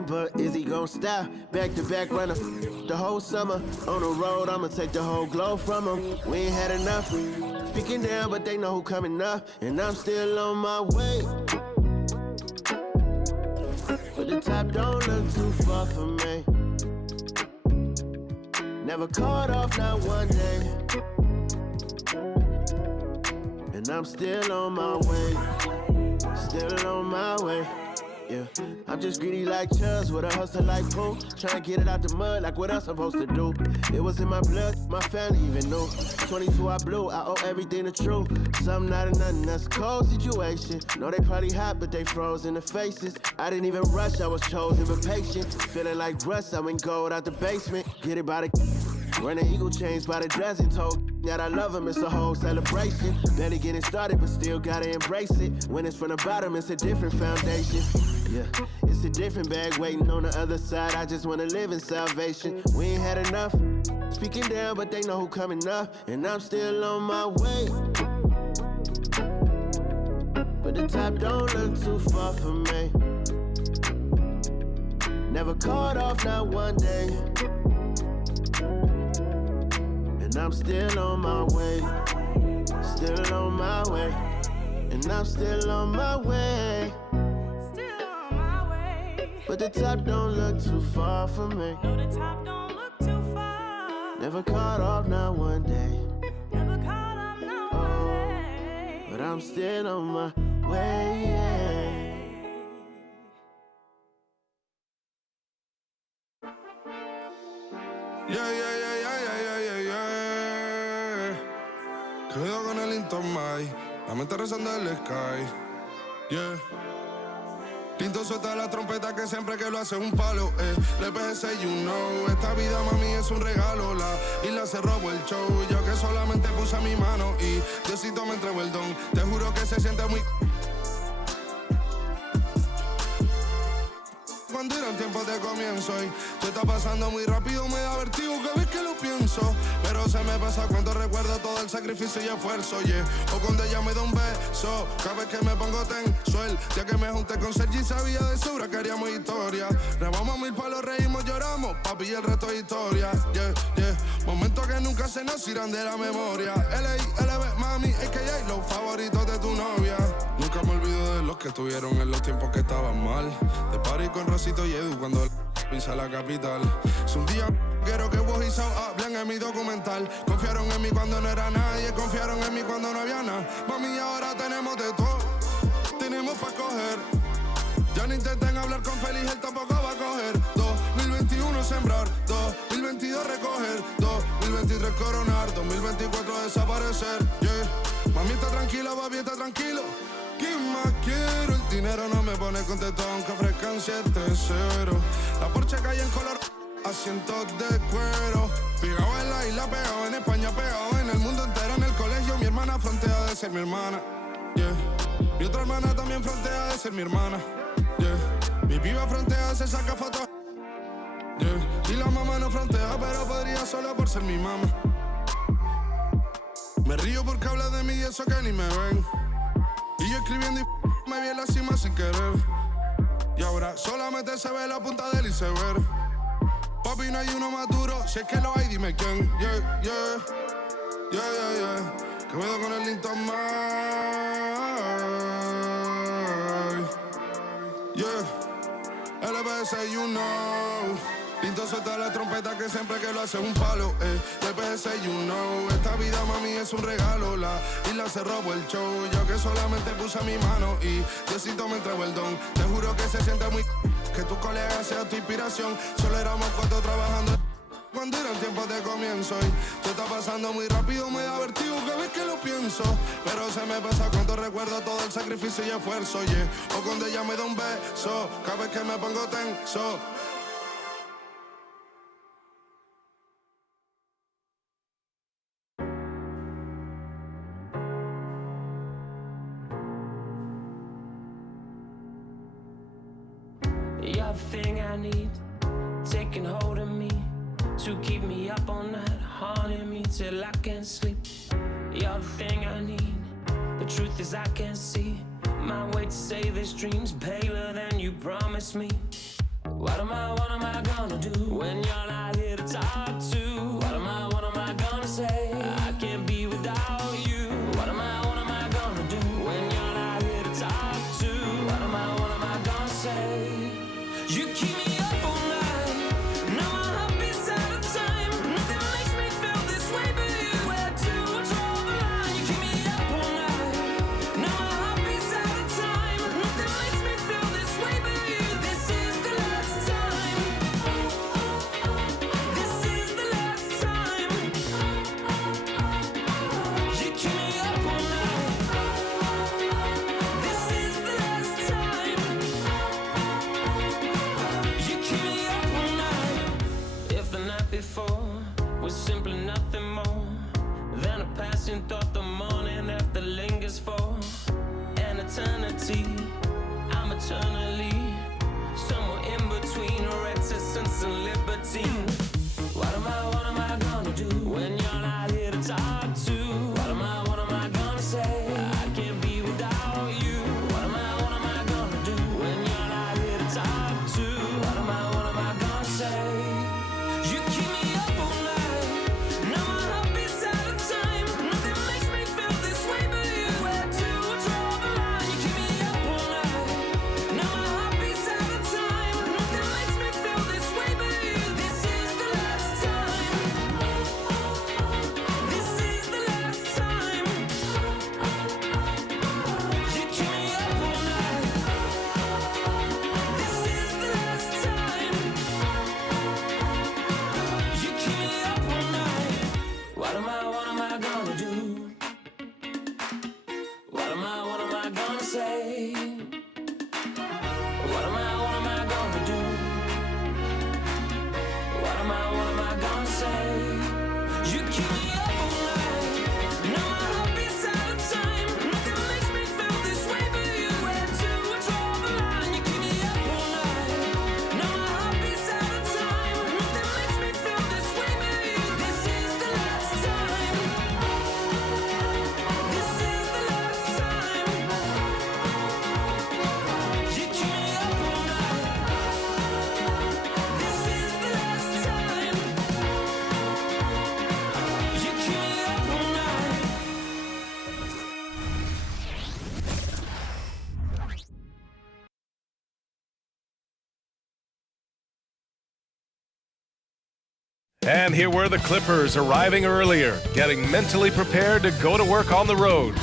game, but is he gon' stop? Back-to-back runner the whole summer. On the road, I'ma take the whole globe from him. We ain't had enough. Speaking down, but they know who coming up. And I'm still on my way. But the top don't look too far for me. Never caught off, not one day. And I'm still on my way. Still on my way. Yeah, I'm just greedy like Chubbs with a hustle like Pooh. Tryna get it out the mud like what else I'm supposed to do. It was in my blood, my family even knew. 22 I blew, I owe everything to true. Something out of nothing, that's a cold situation. Know they probably hot, but they froze in the faces. I didn't even rush, I was chosen but patient. Feeling like rust, I went gold out the basement. Get it by the running eagle chains by the dozen. Told that I love him, it's a whole celebration. Barely getting started, but still gotta embrace it. When it's from the bottom, it's a different foundation. Yeah, it's a different bag waiting on the other side. I just wanna live in salvation. We ain't had enough. Speaking down, but they know who coming up. And I'm still on my way. But the top don't look too far for me. Never caught off, not one day. And I'm still on my way. Still on my way. And I'm still on my way. But the top don't look too far for me. No, the top don't look too far. Never caught off, not one day. Never caught off, not one day. But I'm still on my way, yeah. Cuidado con el Intomai, la mente rezando el sky. Yeah. Tinto suelta la trompeta que siempre que lo hace un palo, Le PS, you know, esta vida mami es un regalo. La isla se robó el show, yo que solamente puse mi mano y Diosito me entregó el don. Te juro que se siente muy... Cuando eran tiempos de comienzo y tú estás pasando muy rápido, me da vertigo cada vez que lo pienso. Pero se me pasa cuando recuerdo todo el sacrificio y esfuerzo, yeah. O cuando ella me da un beso, cada vez que me pongo tenso. El día que me junté con Sergi sabía de sobra que haríamos historia. Rebamos mil palos, reímos, lloramos, papi, y el resto es historia, yeah, yeah. Momentos que nunca se nos irán de la memoria. L.A.L.B. mami, a.k.a. los favoritos de tu novia. Nunca me olvido de los que estuvieron en los tiempos que estaban mal. De party con Rosito y Edu cuando pisa la capital. Es un día quiero que vos y Sao hablen en mi documental. Confiaron en mí cuando no era nadie, confiaron en mí cuando no había nada. Mami, ahora tenemos de todo, tenemos pa' coger. Ya no intenten hablar con Feliz, él tampoco va a coger. 2021 sembrar, 2022 recoger, 2023 coronar, 2024 desaparecer, yeah. Mami está tranquila, papi está tranquilo. ¿Qué más quiero? El dinero no me pone contento aunque ofrezcan 7-0. La Porsche cae en color, asientos de cuero. Pegado en la isla, pegado en España, pegado en el mundo entero. En el colegio mi hermana frontea de ser mi hermana, yeah. Mi otra hermana también frontea de ser mi hermana, yeah. Mi piba frontea, se saca fotos, yeah. Y la mamá no frontea, pero podría solo por ser mi mamá. Me río porque habla de mí y eso que ni me ven. Y yo escribiendo y me vi en la cima sin querer. Y ahora solamente se ve la punta del iceberg. Papi, no hay uno más duro, si es que lo hay, dime quién. Yeah, yeah, yeah, yeah, yeah. Que puedo con el Intomai. Yeah, LBS, you know. Tinto suelta la trompeta que siempre que lo hace un palo, LBS, you know. Esta vida, mami, es un regalo. La isla se robó el show, yo que solamente puse mi mano y Diosito me entregó el don. Te juro que se siente muy... que tu colega sea tu inspiración. Solo éramos 4 trabajando cuando eran tiempos de comienzo y tú estás pasando muy rápido, me da vertigo cada vez que lo pienso. Pero se me pasa cuando recuerdo todo el sacrificio y esfuerzo, yeah. O cuando ella me da un beso, cada vez que me pongo tenso. You're the thing I need, taking hold of me, to keep me up all night, haunting me till I can't sleep. You're the thing I need, the truth is I can't see my way to say this dream's paler than you promised me. What gonna do when you're not here to talk to? What am I gonna say? I can't be without you. What am I gonna do when you're not here to talk to? What am I gonna say? You keep me up all night. Now my heart beats out of time. Nothing makes me feel this way but you. Where to draw the line? You keep me up all night. Now my heart beats out of time. Nothing makes me feel this way but you. This is the last time. This is the last time. You keep me up all night. This is the last time. You keep me up all night. If the night before was simply nothing more than a passing thought, the morning after lingers for an eternity. I'm eternally somewhere in between reticence and libertine. What am I gonna do when you're not here to talk to? What am I gonna say? I can't be without you. What am I gonna do when you're not here to talk to? What am I gonna say? You keep me up all night. Now my heart beats out of time. Nothing makes me feel this way but you. Where to draw the line? You keep me up all night. Now my heart beats out of time. Nothing makes me feel this way but you. This is the last time. This is the last time. You keep me up all night. This is the last time. You keep me up all night. What am I gonna do? What am I gonna say? What am I gonna do? What am I gonna say? You keep me up all night. Now my heart beats out of time. Nothing makes me feel this way but you. Where to draw the line? You keep me up all night. Now my heart beats out of time. Nothing makes me feel this way but you. This is the last time. This is the last time. You keep me up all night. This is the last time. You keep me up all night. And here were the Clippers arriving earlier, getting mentally prepared to go to work on the road.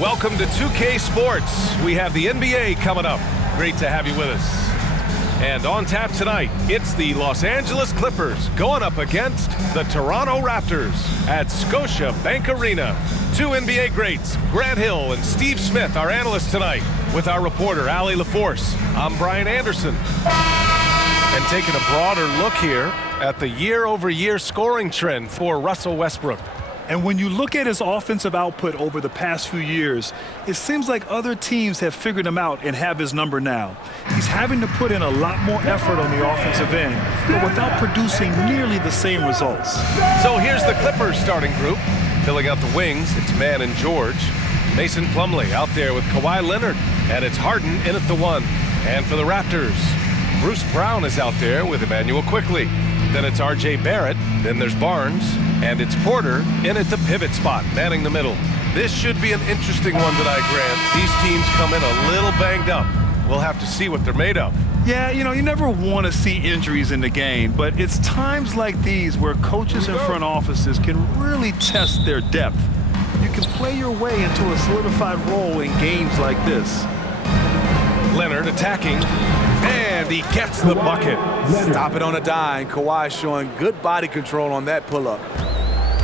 Welcome to 2K Sports. We have the NBA coming up. Great to have you with us. And on tap tonight, it's the Los Angeles Clippers going up against the Toronto Raptors at Scotiabank Arena. Two NBA greats, Grant Hill and Steve Smith, our analysts tonight, with our reporter, Allie LaForce. I'm Brian Anderson. And taking a broader look here at the year-over-year scoring trend for Russell Westbrook. And when you look at his offensive output over the past few years, it seems like other teams have figured him out and have his number now. He's having to put in a lot more effort on the offensive end, but without producing nearly the same results. So here's the Clippers starting group. Filling out the wings, it's Mann and George. Mason Plumlee out there with Kawhi Leonard, and it's Harden in at the one. And for the Raptors, Bruce Brown is out there with Emmanuel Quickley. Then it's R.J. Barrett, then there's Barnes, and it's Porter in at the pivot spot, manning the middle. This should be an interesting one tonight, Grant. These teams come in a little banged up. We'll have to see what they're made of. Yeah, you never want to see injuries in the game, but it's times like these where coaches and front offices can really test their depth. You can play your way into a solidified role in games like this. Leonard attacking, and he gets the bucket. Stop it on a dime. Kawhi showing good body control on that pull-up.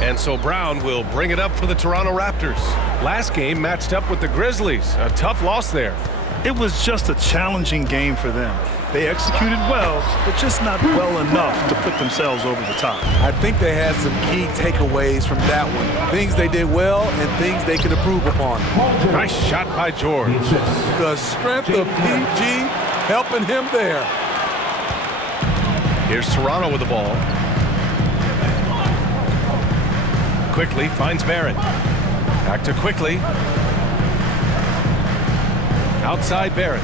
And so Brown will bring it up for the Toronto Raptors. Last game matched up with the Grizzlies. A tough loss there. It was just a challenging game for them. They executed well, but just not well enough to put themselves over the top. I think they had some key takeaways from that one. Things they did well and things they could improve upon. Nice shot by George. The strength of PG helping him there. Here's Toronto with the ball. Quickly finds Barrett. Back to Quickly. Outside Barrett.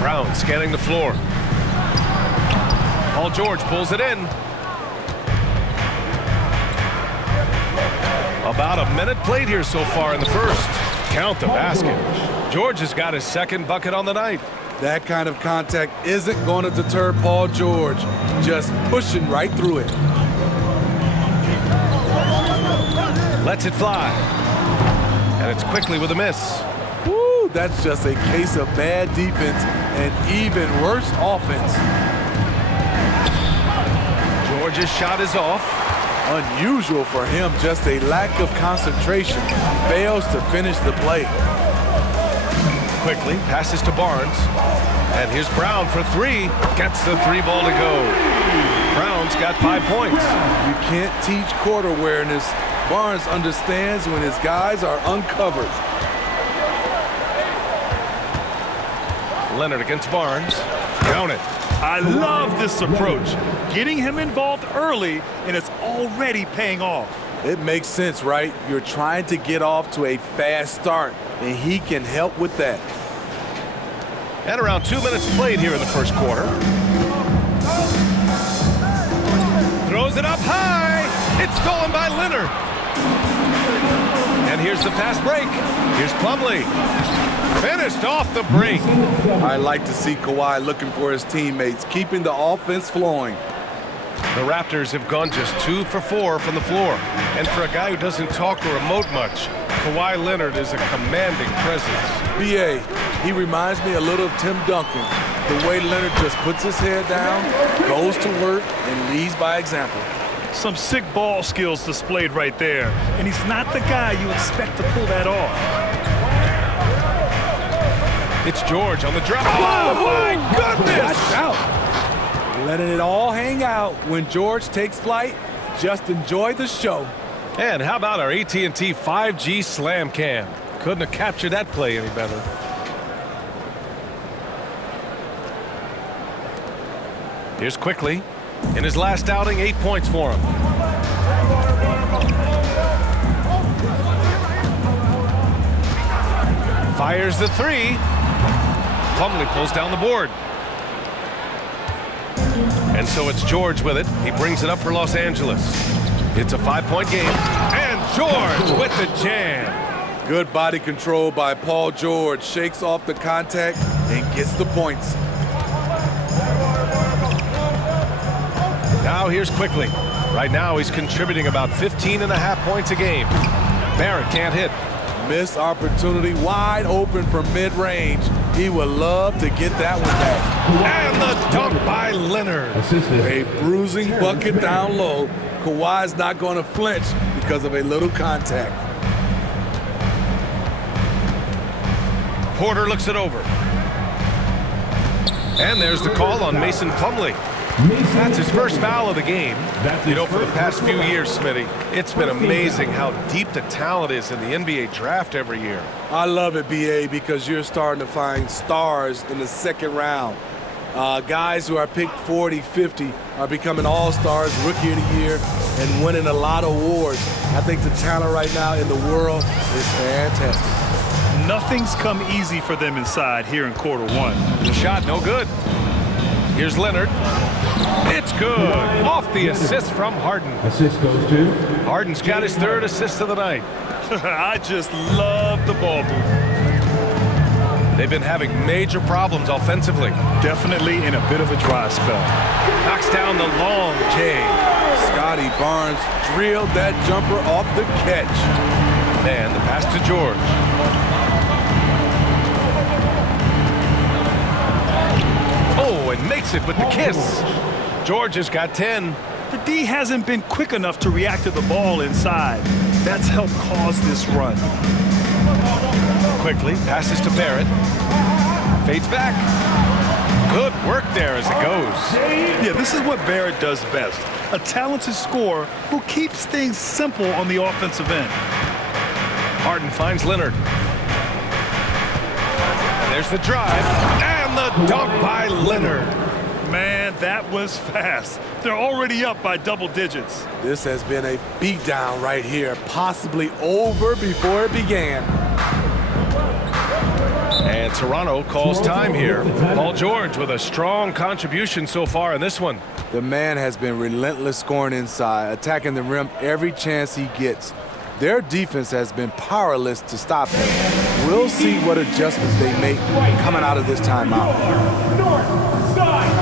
Brown scanning the floor. Paul George pulls it in. About a minute played here so far in the first. Count the basket. George has got his second bucket on the night. That kind of contact isn't going to deter Paul George. Just pushing right through it. Lets it fly. And it's Quickly with a miss. Woo, that's just a case of bad defense and even worse offense. George's shot is off. Unusual for him, just a lack of concentration. Fails to finish the play. Quickly passes to Barnes. And here's Brown for three. Gets the three ball to go. Brown's got 5 points. You can't teach court awareness. Barnes understands when his guys are uncovered. Leonard against Barnes. Count it. I love this approach. Getting him involved early, and it's already paying off. It makes sense, right? You're trying to get off to a fast start, and he can help with that. And around 2 minutes played here in the first quarter. Throws it up high. It's stolen by Leonard. And here's the fast break. Here's Plumlee. Finished off the break. I like to see Kawhi looking for his teammates, keeping the offense flowing. The Raptors have gone just 2 for 4 from the floor. And for a guy who doesn't talk or emote much, Kawhi Leonard is a commanding presence. B.A., he reminds me a little of Tim Duncan. The way Leonard just puts his head down, goes to work, and leads by example. Some sick ball skills displayed right there. And he's not the guy you expect to pull that off. It's George on the drop. Oh, my goodness! Watch out. Letting it all hang out when George takes flight. Just enjoy the show. And how about our AT&T 5G Slam Cam? Couldn't have captured that play any better. Here's Quickly. In his last outing, 8 points for him. Fires the three. Plumlee pulls down the board. And so it's George with it. He brings it up for Los Angeles. It's a 5-point game. And George with the jam. Good body control by Paul George. Shakes off the contact and gets the points. Now here's Quickly. Right now he's contributing about 15.5 points a game. Barrett can't hit. Missed opportunity, wide open from mid-range. He would love to get that one back. And the dunk by Leonard. A bruising bucket down low. Kawhi's not going to flinch because of a little contact. Porter looks it over. And there's the call on Mason Plumlee. That's his first foul of the game. You know, for the past few years, Smitty, it's been amazing how deep the talent is in the NBA draft every year. I love it, B.A., because you're starting to find stars in the second round. Guys who are picked 40, 50 are becoming all-stars, rookie of the year, and winning a lot of awards. I think the talent right now in the world is fantastic. Nothing's come easy for them inside here in quarter one. The shot, no good. Here's Leonard. It's good. Off the assist from Harden. Assist goes to? Harden's got his third assist of the night. I just love the ball move. They've been having major problems offensively. Definitely in a bit of a dry spell. Knocks down the long J. Scotty Barnes drilled that jumper off the catch. And the pass to George. Oh, and makes it with the kiss. George has got 10. The D hasn't been quick enough to react to the ball inside. That's helped cause this run. Quickly passes to Barrett. Fades back. Good work there as it goes. Yeah, this is what Barrett does best. A talented scorer who keeps things simple on the offensive end. Harden finds Leonard. And there's the drive. And the dunk by Leonard. Man, that was fast. They're already up by double digits. This has been a beatdown right here, possibly over before it began. And Toronto calls time here. Paul George with a strong contribution so far in this one. The man has been relentless scoring inside, attacking the rim every chance he gets. Their defense has been powerless to stop him. We'll see what adjustments they make coming out of this timeout. North side.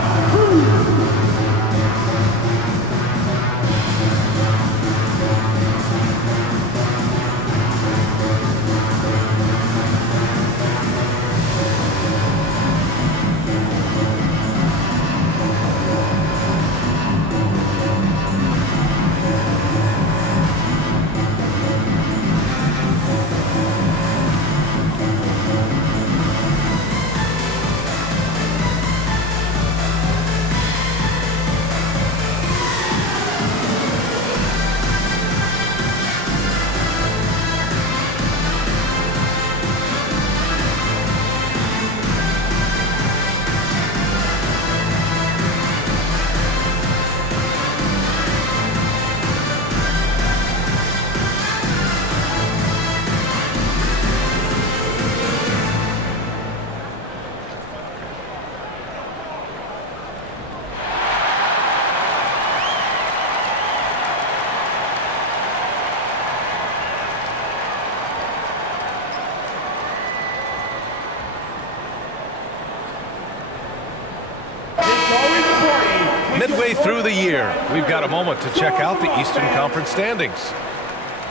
Midway through the year, we've got a moment to check out the Eastern Conference standings.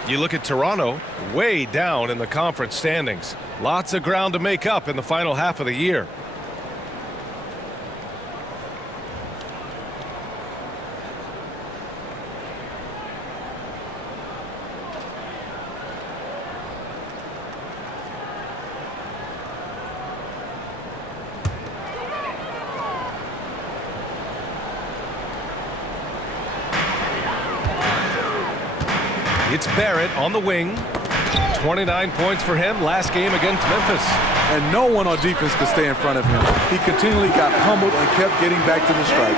You look at Toronto, way down in the conference standings. Lots of ground to make up in the final half of the year. It's Barrett on the wing. 29 points for him last game against Memphis. And no one on defense could stay in front of him. He continually got pummeled and kept getting back to the stripe.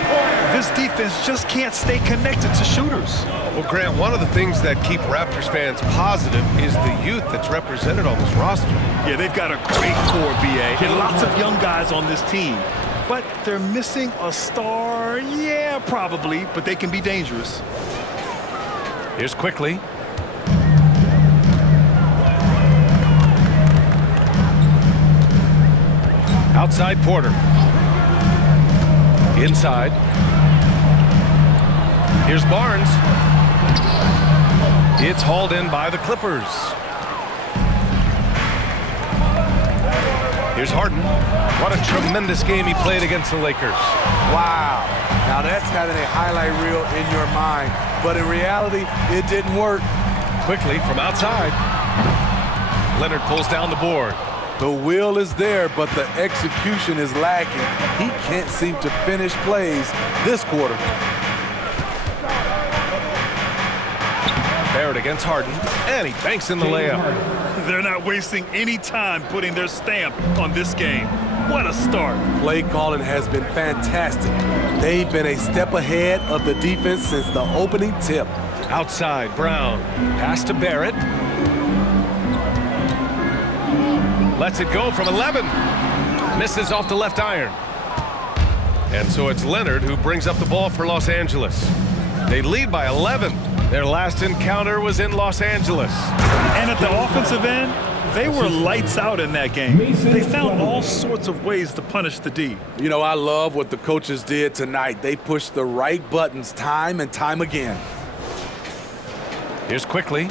This defense just can't stay connected to shooters. Well, Grant, one of the things that keep Raptors fans positive is the youth that's represented on this roster. Yeah, they've got a great core, BA, and lots of young guys on this team. But they're missing a star, yeah, probably, but they can be dangerous. Here's Quickly. Outside Porter. Inside. Here's Barnes. It's hauled in by the Clippers. Here's Harden. What a tremendous game he played against the Lakers. Wow. Now that's having a highlight reel in your mind. But in reality, it didn't work. Quickly from outside. Leonard pulls down the board. The will is there, but the execution is lacking. He can't seem to finish plays this quarter. Barrett against Harden, and he banks in the layup. They're not wasting any time putting their stamp on this game. What a start. Play calling has been fantastic. They've been a step ahead of the defense since the opening tip. Outside, Brown. Pass to Barrett. Lets it go from 11. Misses off the left iron. And so it's Leonard who brings up the ball for Los Angeles. They lead by 11. Their last encounter was in Los Angeles. And at the offensive end, they were lights out in that game. They found all sorts of ways to punish the D. You know, I love what the coaches did tonight. They pushed the right buttons time and time again. Here's Quickly.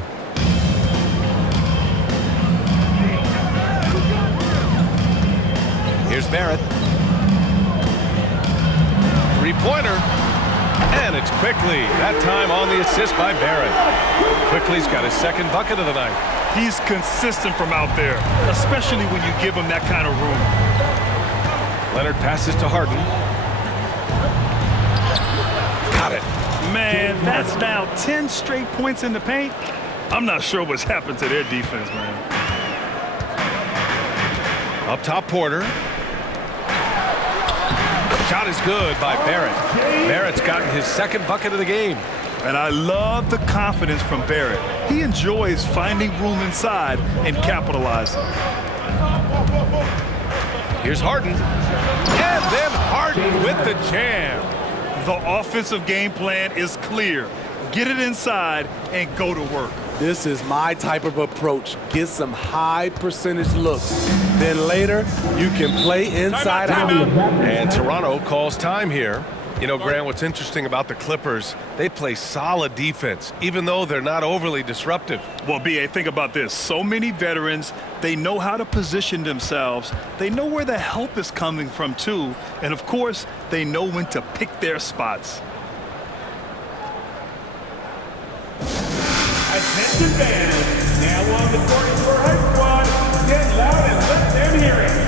Here's Barrett. Three-pointer. And it's Quickly. That time on the assist by Barrett. Quickly's got his second bucket of the night. He's consistent from out there, especially when you give him that kind of room. Leonard passes to Harden. Got it. Man, that's now 10 straight points in the paint. I'm not sure what's happened to their defense, man. Up top, Porter. Shot is good by Barrett. Barrett's gotten his second bucket of the game. And I love the confidence from Barrett. He enjoys finding room inside and capitalizing. Here's Harden. And then Harden with the jam. The offensive game plan is clear. Get it inside and go to work. This is my type of approach. Get some high percentage looks. Then later, you can play inside out. And Toronto calls time here. You know, Grant, what's interesting about the Clippers, they play solid defense, even though they're not overly disruptive. Well, B.A., think about this. So many veterans, they know how to position themselves. They know where the help is coming from, too. And, of course, they know when to pick their spots. Attention fans, now on the court is your hype squad. Get loud and let them hear it.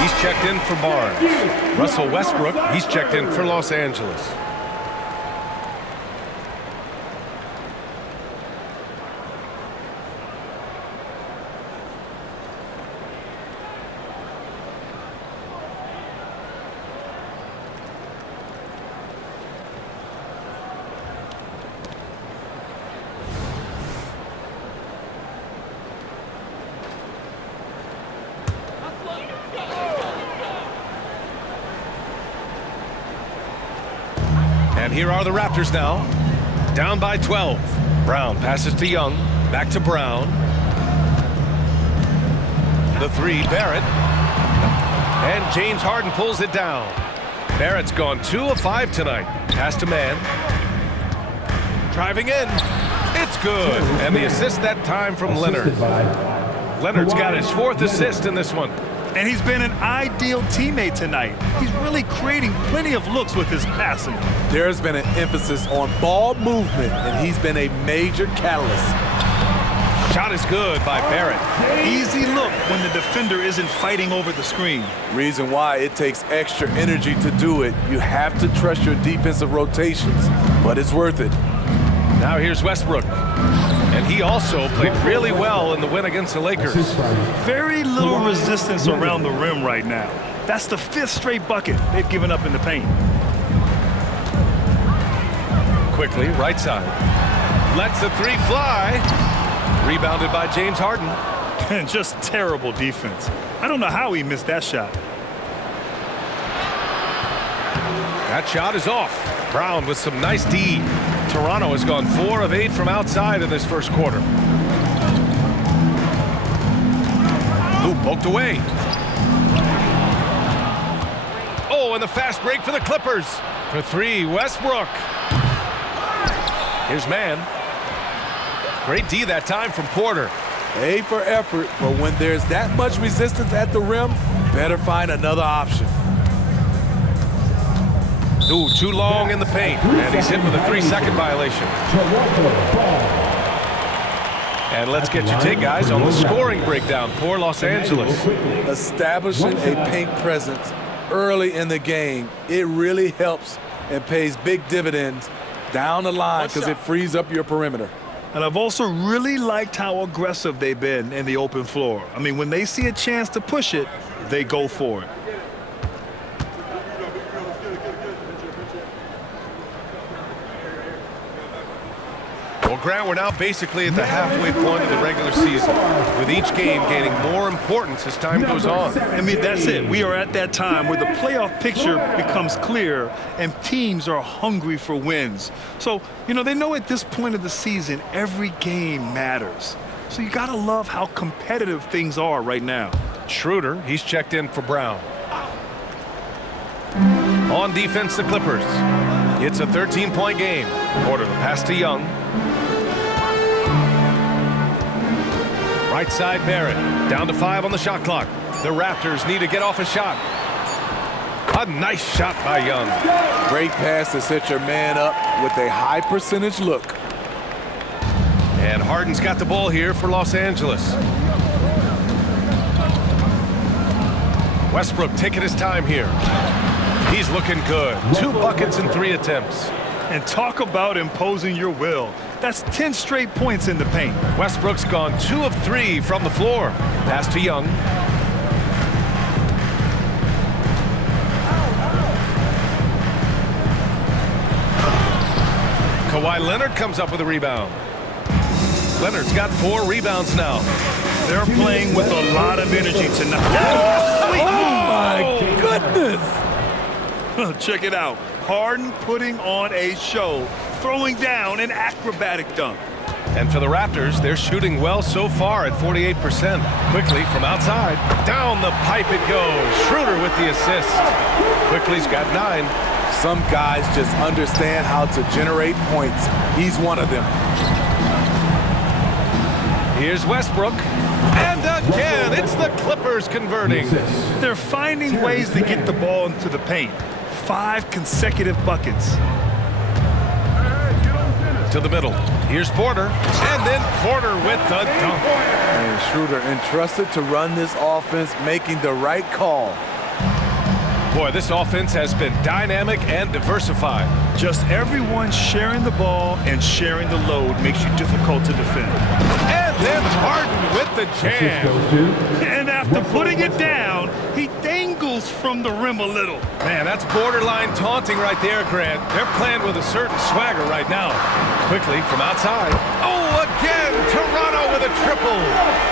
He's checked in for Barnes. Russell Westbrook, he's checked in for Los Angeles. And here are the Raptors now, down by 12. Brown passes to Young, back to Brown. The three, Barrett. And James Harden pulls it down. Barrett's gone 2 of 5 tonight. Pass to Man. Driving in. It's good. And the assist that time from Leonard. Leonard's got his 4th assist in this one. And he's been an ideal teammate tonight. He's really creating plenty of looks with his passing. There's been an emphasis on ball movement, and he's been a major catalyst. Shot is good by Barrett. Easy look when the defender isn't fighting over the screen. Reason why it takes extra energy to do it. You have to trust your defensive rotations, but it's worth it. Now here's Westbrook. And he also played really well in the win against the Lakers. Very little resistance around the rim right now. That's the 5th straight bucket they've given up in the paint. Quickly, right side. Lets the 3 fly. Rebounded by James Harden. And just terrible defense. I don't know how he missed that shot. That shot is off. Brown with some nice D. Toronto has gone 4 of 8 from outside in this first quarter. Ooh, poked away. Oh, and the fast break for the Clippers. For 3, Westbrook. Here's Man. Great D that time from Porter. A for effort, but when there's that much resistance at the rim, better find another option. Ooh, too long in the paint. And he's hit with a 3-second violation. And let's get your take, guys, on the scoring breakdown for Los Angeles. Establishing a paint presence early in the game, it really helps and pays big dividends down the line because it frees up your perimeter. And I've also really liked how aggressive they've been in the open floor. I mean, when they see a chance to push it, they go for it. Grant, we're now basically at the halfway point of the regular season, with each game gaining more importance as time goes on. I mean, that's it. We are at that time where the playoff picture becomes clear and teams are hungry for wins. So, you know, they know at this point of the season, every game matters. So you got to love how competitive things are right now. Schroeder, he's checked in for Brown. On defense, the Clippers. It's a 13-point game. Porter, the pass to Young. Right side, Barrett. Down to 5 on the shot clock. The Raptors need to get off a shot. A nice shot by Young. Great pass to set your man up with a high percentage look. And Harden's got the ball here for Los Angeles. Westbrook taking his time here. He's looking good. 2 buckets in 3 attempts. And talk about imposing your will. That's 10 straight points in the paint. Westbrook's gone 2 of 3 from the floor. Pass to Young. Kawhi Leonard comes up with a rebound. Leonard's got 4 rebounds now. They're playing with a lot of energy tonight. Oh my goodness! Check it out. Harden putting on a show, throwing down an acrobatic dunk. And for the Raptors, they're shooting well so far at 48%. Quickly from outside, down the pipe it goes. Schroeder with the assist. Quickly's got 9. Some guys just understand how to generate points. He's one of them. Here's Westbrook. And again, it's the Clippers converting. They're finding ways to get the ball into the paint. 5 consecutive buckets. To the middle. Here's Porter. And then Porter with the dunk. And Schroeder entrusted to run this offense, making the right call. Boy, this offense has been dynamic and diversified. Just everyone sharing the ball and sharing the load makes you difficult to defend. And then Harden with the jam. And after putting it down, he dangles from the rim a little. Man, that's borderline taunting right there, Grant. They're playing with a certain swagger right now. Quickly from outside. Oh, again, Toronto with a triple.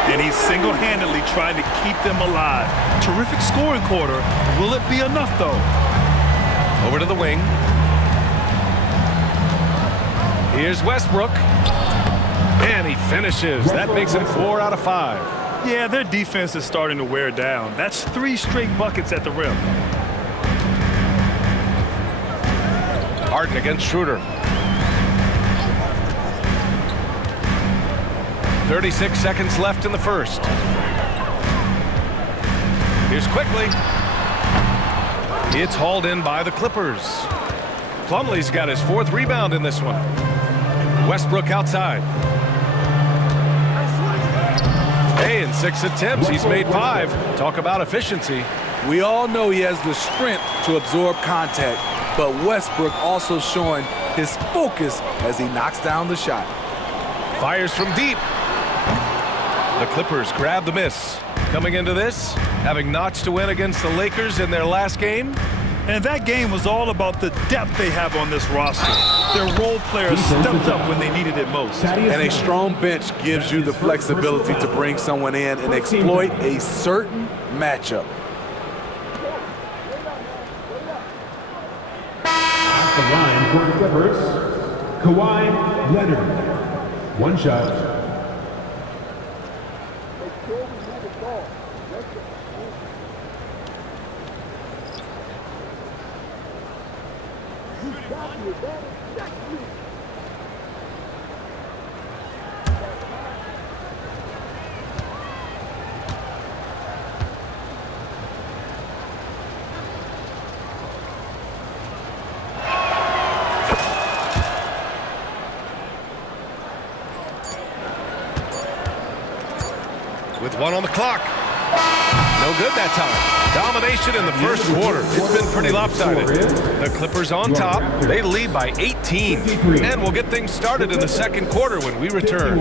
And he's single-handedly trying to keep them alive. Terrific scoring quarter. Will it be enough, though? Over to the wing. Here's Westbrook. And he finishes. That makes it 4 out of 5. Yeah, their defense is starting to wear down. That's 3 straight buckets at the rim. Harden against Schroeder. 36 seconds left in the first. Here's Quickly. It's hauled in by the Clippers. Plumlee's got his 4th rebound in this one. Westbrook outside. Hey, in 6 attempts, he's made 5. Talk about efficiency. We all know he has the strength to absorb contact, but Westbrook also showing his focus as he knocks down the shot. Fires from deep. The Clippers grab the miss. Coming into this, having notched a win against the Lakers in their last game. And that game was all about the depth they have on this roster. Their role players stepped up when they needed it most. And a strong bench gives you the flexibility to bring someone in and exploit a certain matchup. At the line for the Clippers, Kawhi Leonard. 1 shot. With 1 on the clock. No good that time. Domination in the first quarter. It's been pretty lopsided. The Clippers on top. They lead by 18. And we'll get things started in the second quarter when we return.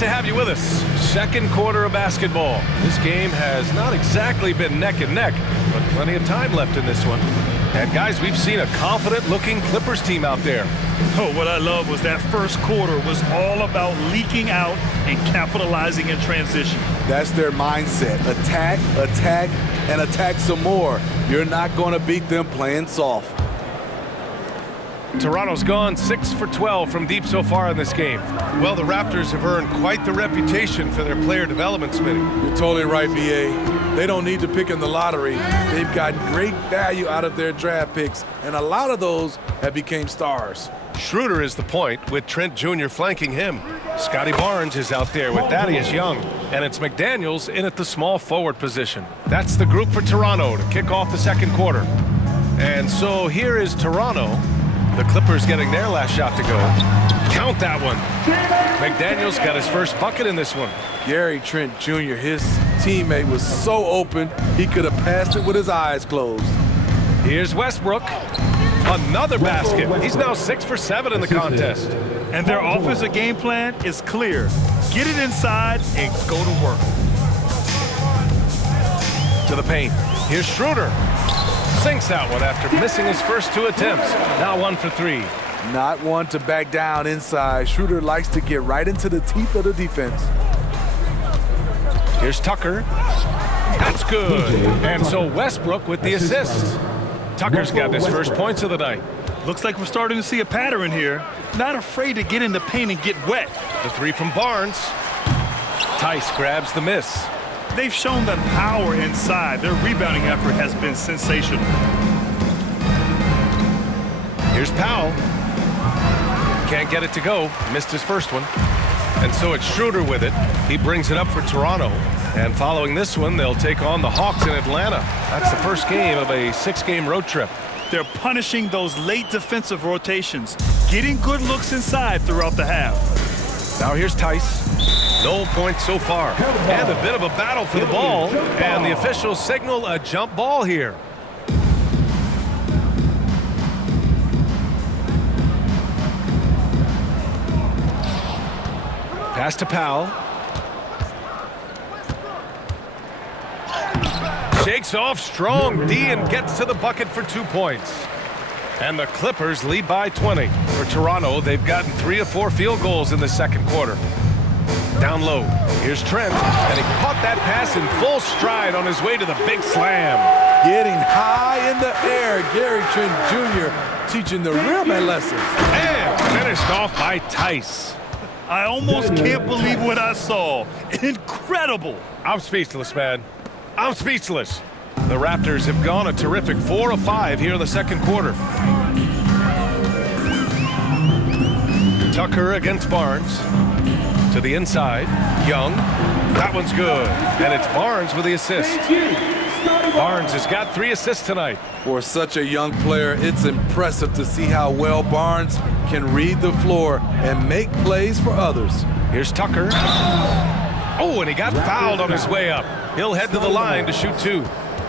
to have you with us. Second quarter of basketball. This game has not exactly been neck and neck, but plenty of time left in this one. And guys, we've seen a confident-looking Clippers team out there. Oh, what I love was that first quarter was all about leaking out and capitalizing in transition. That's their mindset. Attack, attack, and attack some more. You're not going to beat them playing soft. Toronto's gone 6 for 12 from deep so far in this game. Well, the Raptors have earned quite the reputation for their player development, Smitty. You're totally right, B.A. They don't need to pick in the lottery. They've gotten great value out of their draft picks, and a lot of those have become stars. Schroeder is the point, with Trent Jr. flanking him. Scotty Barnes is out there with Thaddeus Young, and it's McDaniels in at the small forward position. That's the group for Toronto to kick off the second quarter. And so here is Toronto. The Clippers getting their last shot to go. Count that one. McDaniels got his first bucket in this one. Gary Trent Jr., his teammate, was so open, he could have passed it with his eyes closed. Here's Westbrook. Another basket. He's now 6 for 7 in the contest. And their offensive game plan is clear. Get it inside and go to work. To the paint. Here's Schroeder. Sinks that one after missing his first 2 attempts. Now 1 for 3. Not one to back down inside. Schroeder likes to get right into the teeth of the defense. Here's Tucker. That's good. And so Westbrook with the assist. Tucker's got his first points of the night. Looks like we're starting to see a pattern here. Not afraid to get in the paint and get wet. The 3 from Barnes. Tice grabs the miss. They've shown them power inside. Their rebounding effort has been sensational. Here's Powell. Can't get it to go. Missed his first one. And so it's Schroeder with it. He brings it up for Toronto. And following this one, they'll take on the Hawks in Atlanta. That's the first game of a 6-game road trip. They're punishing those late defensive rotations, getting good looks inside throughout the half. Now here's Tice. No points so far. And a bit of a battle for the ball. And the officials signal a jump ball here. Pass to Powell. Shakes off strong D and gets to the bucket for 2 points. And the Clippers lead by 20. For Toronto, they've gotten 3 of 4 field goals in the second quarter. Down low, here's Trent, and he caught that pass in full stride on his way to the big slam. Getting high in the air, Gary Trent Jr. teaching the real man lessons. And finished off by Tice. I almost can't believe what I saw. Incredible. I'm speechless, man. I'm speechless. The Raptors have gone a terrific 4 of 5 here in the second quarter. Tucker against Barnes. To the inside, Young. That one's good. And it's Barnes with the assist. Barnes has got 3 assists tonight. For such a young player, it's impressive to see how well Barnes can read the floor and make plays for others. Here's Tucker. Oh, and he got fouled on his way up. He'll head to the line to shoot 2.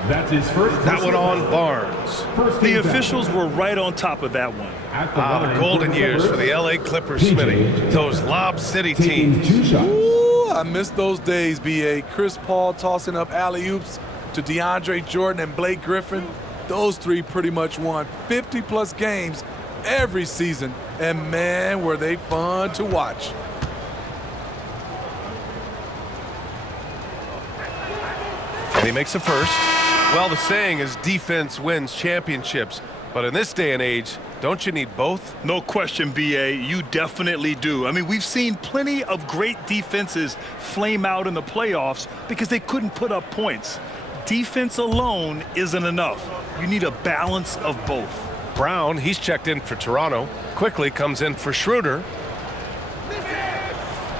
That's his first. That one on Barnes. The officials were right on top of that one. The golden years for the LA Clippers, Smitty. Those Lob City teams. Ooh, I miss those days, B.A. Chris Paul tossing up alley-oops to DeAndre Jordan and Blake Griffin. Those 3 pretty much won 50-plus games every season. And, man, were they fun to watch. And he makes the first. Well, the saying is defense wins championships. But in this day and age, don't you need both? No question, B.A. You definitely do. I mean, we've seen plenty of great defenses flame out in the playoffs because they couldn't put up points. Defense alone isn't enough. You need a balance of both. Brown, he's checked in for Toronto. Quickly comes in for Schroeder.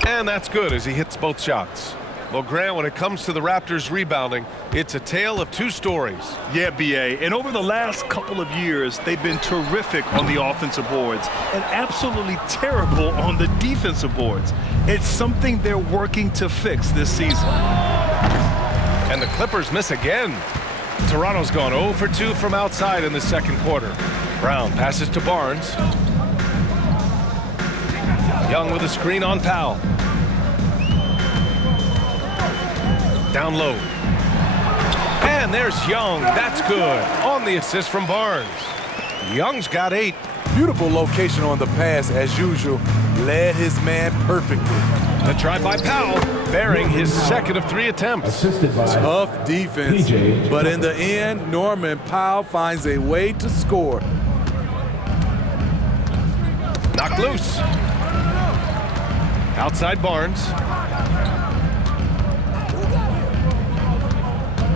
And that's good as he hits both shots. Well, Grant, when it comes to the Raptors rebounding, it's a tale of 2 stories. Yeah, B.A. And over the last couple of years, they've been terrific on the offensive boards and absolutely terrible on the defensive boards. It's something they're working to fix this season. And the Clippers miss again. Toronto's gone 0 for 2 from outside in the second quarter. Brown passes to Barnes. Young with a screen on Powell. Down low. And there's Young. That's good. On the assist from Barnes. Young's got 8. Beautiful location on the pass, as usual. Led his man perfectly. The try by Powell, bearing his second of 3 attempts. Tough defense, but in the end, Norman Powell finds a way to score. Knocked loose. Outside Barnes.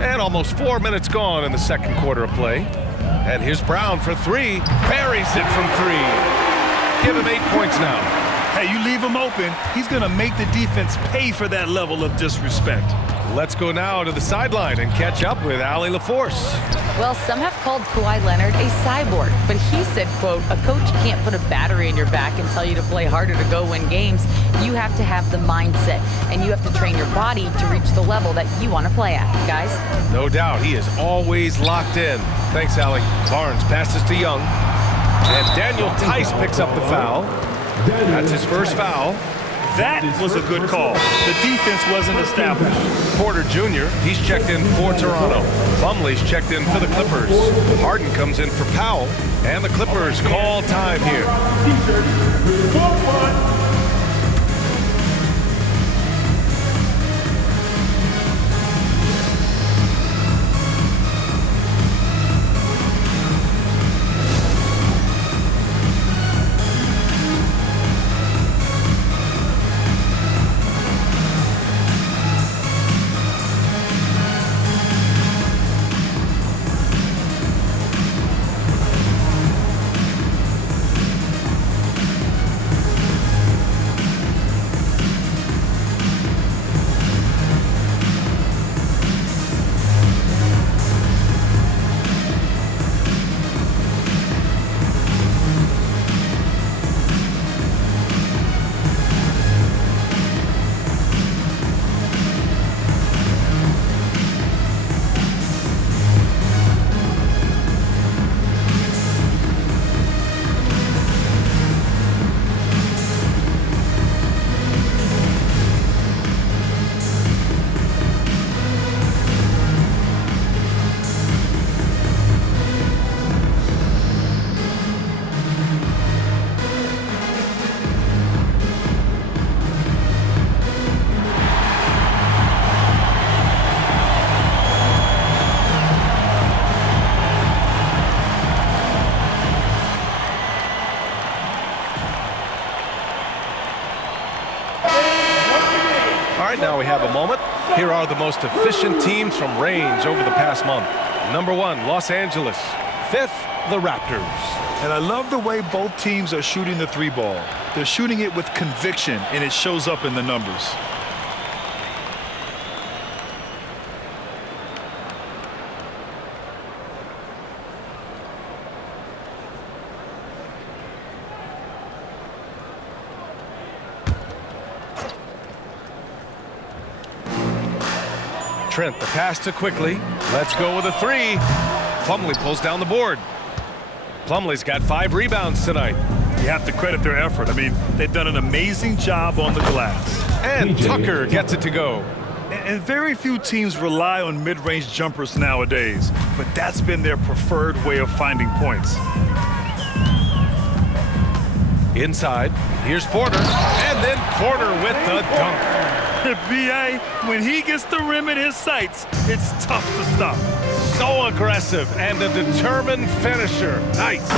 And almost 4 minutes gone in the second quarter of play. And here's Brown for 3. Buries it from 3. Give him 8 points now. Hey, you leave him open, he's going to make the defense pay for that level of disrespect. Let's go now to the sideline and catch up with Allie LaForce. Well, some have called Kawhi Leonard a cyborg, but he said, quote, a coach can't put a battery in your back and tell you to play harder to go win games. You have to have the mindset, and you have to train your body to reach the level that you want to play at, guys. No doubt, he is always locked in. Thanks, Allie. Barnes passes to Young. And Daniel Tice picks up the foul. That's his first foul. That was a good call. The defense wasn't established. Porter Jr., he's checked in for Toronto. Plumlee's checked in for the Clippers. Harden comes in for Powell. And the Clippers call time here. Now we have a moment. Here are the most efficient teams from range over the past month. Number 1, Los Angeles. 5th, the Raptors. And I love the way both teams are shooting the 3 ball. They're shooting it with conviction, and it shows up in the numbers. Trent, the pass to Quickly. Let's go with a 3. Plumlee pulls down the board. Plumlee's got 5 rebounds tonight. You have to credit their effort. I mean, they've done an amazing job on the glass. And Tucker gets it to go. And very few teams rely on mid-range jumpers nowadays, but that's been their preferred way of finding points. Inside, here's Porter, and then Porter with the dunk. B.A., when he gets the rim in his sights, it's tough to stop. So aggressive and a determined finisher. Nice.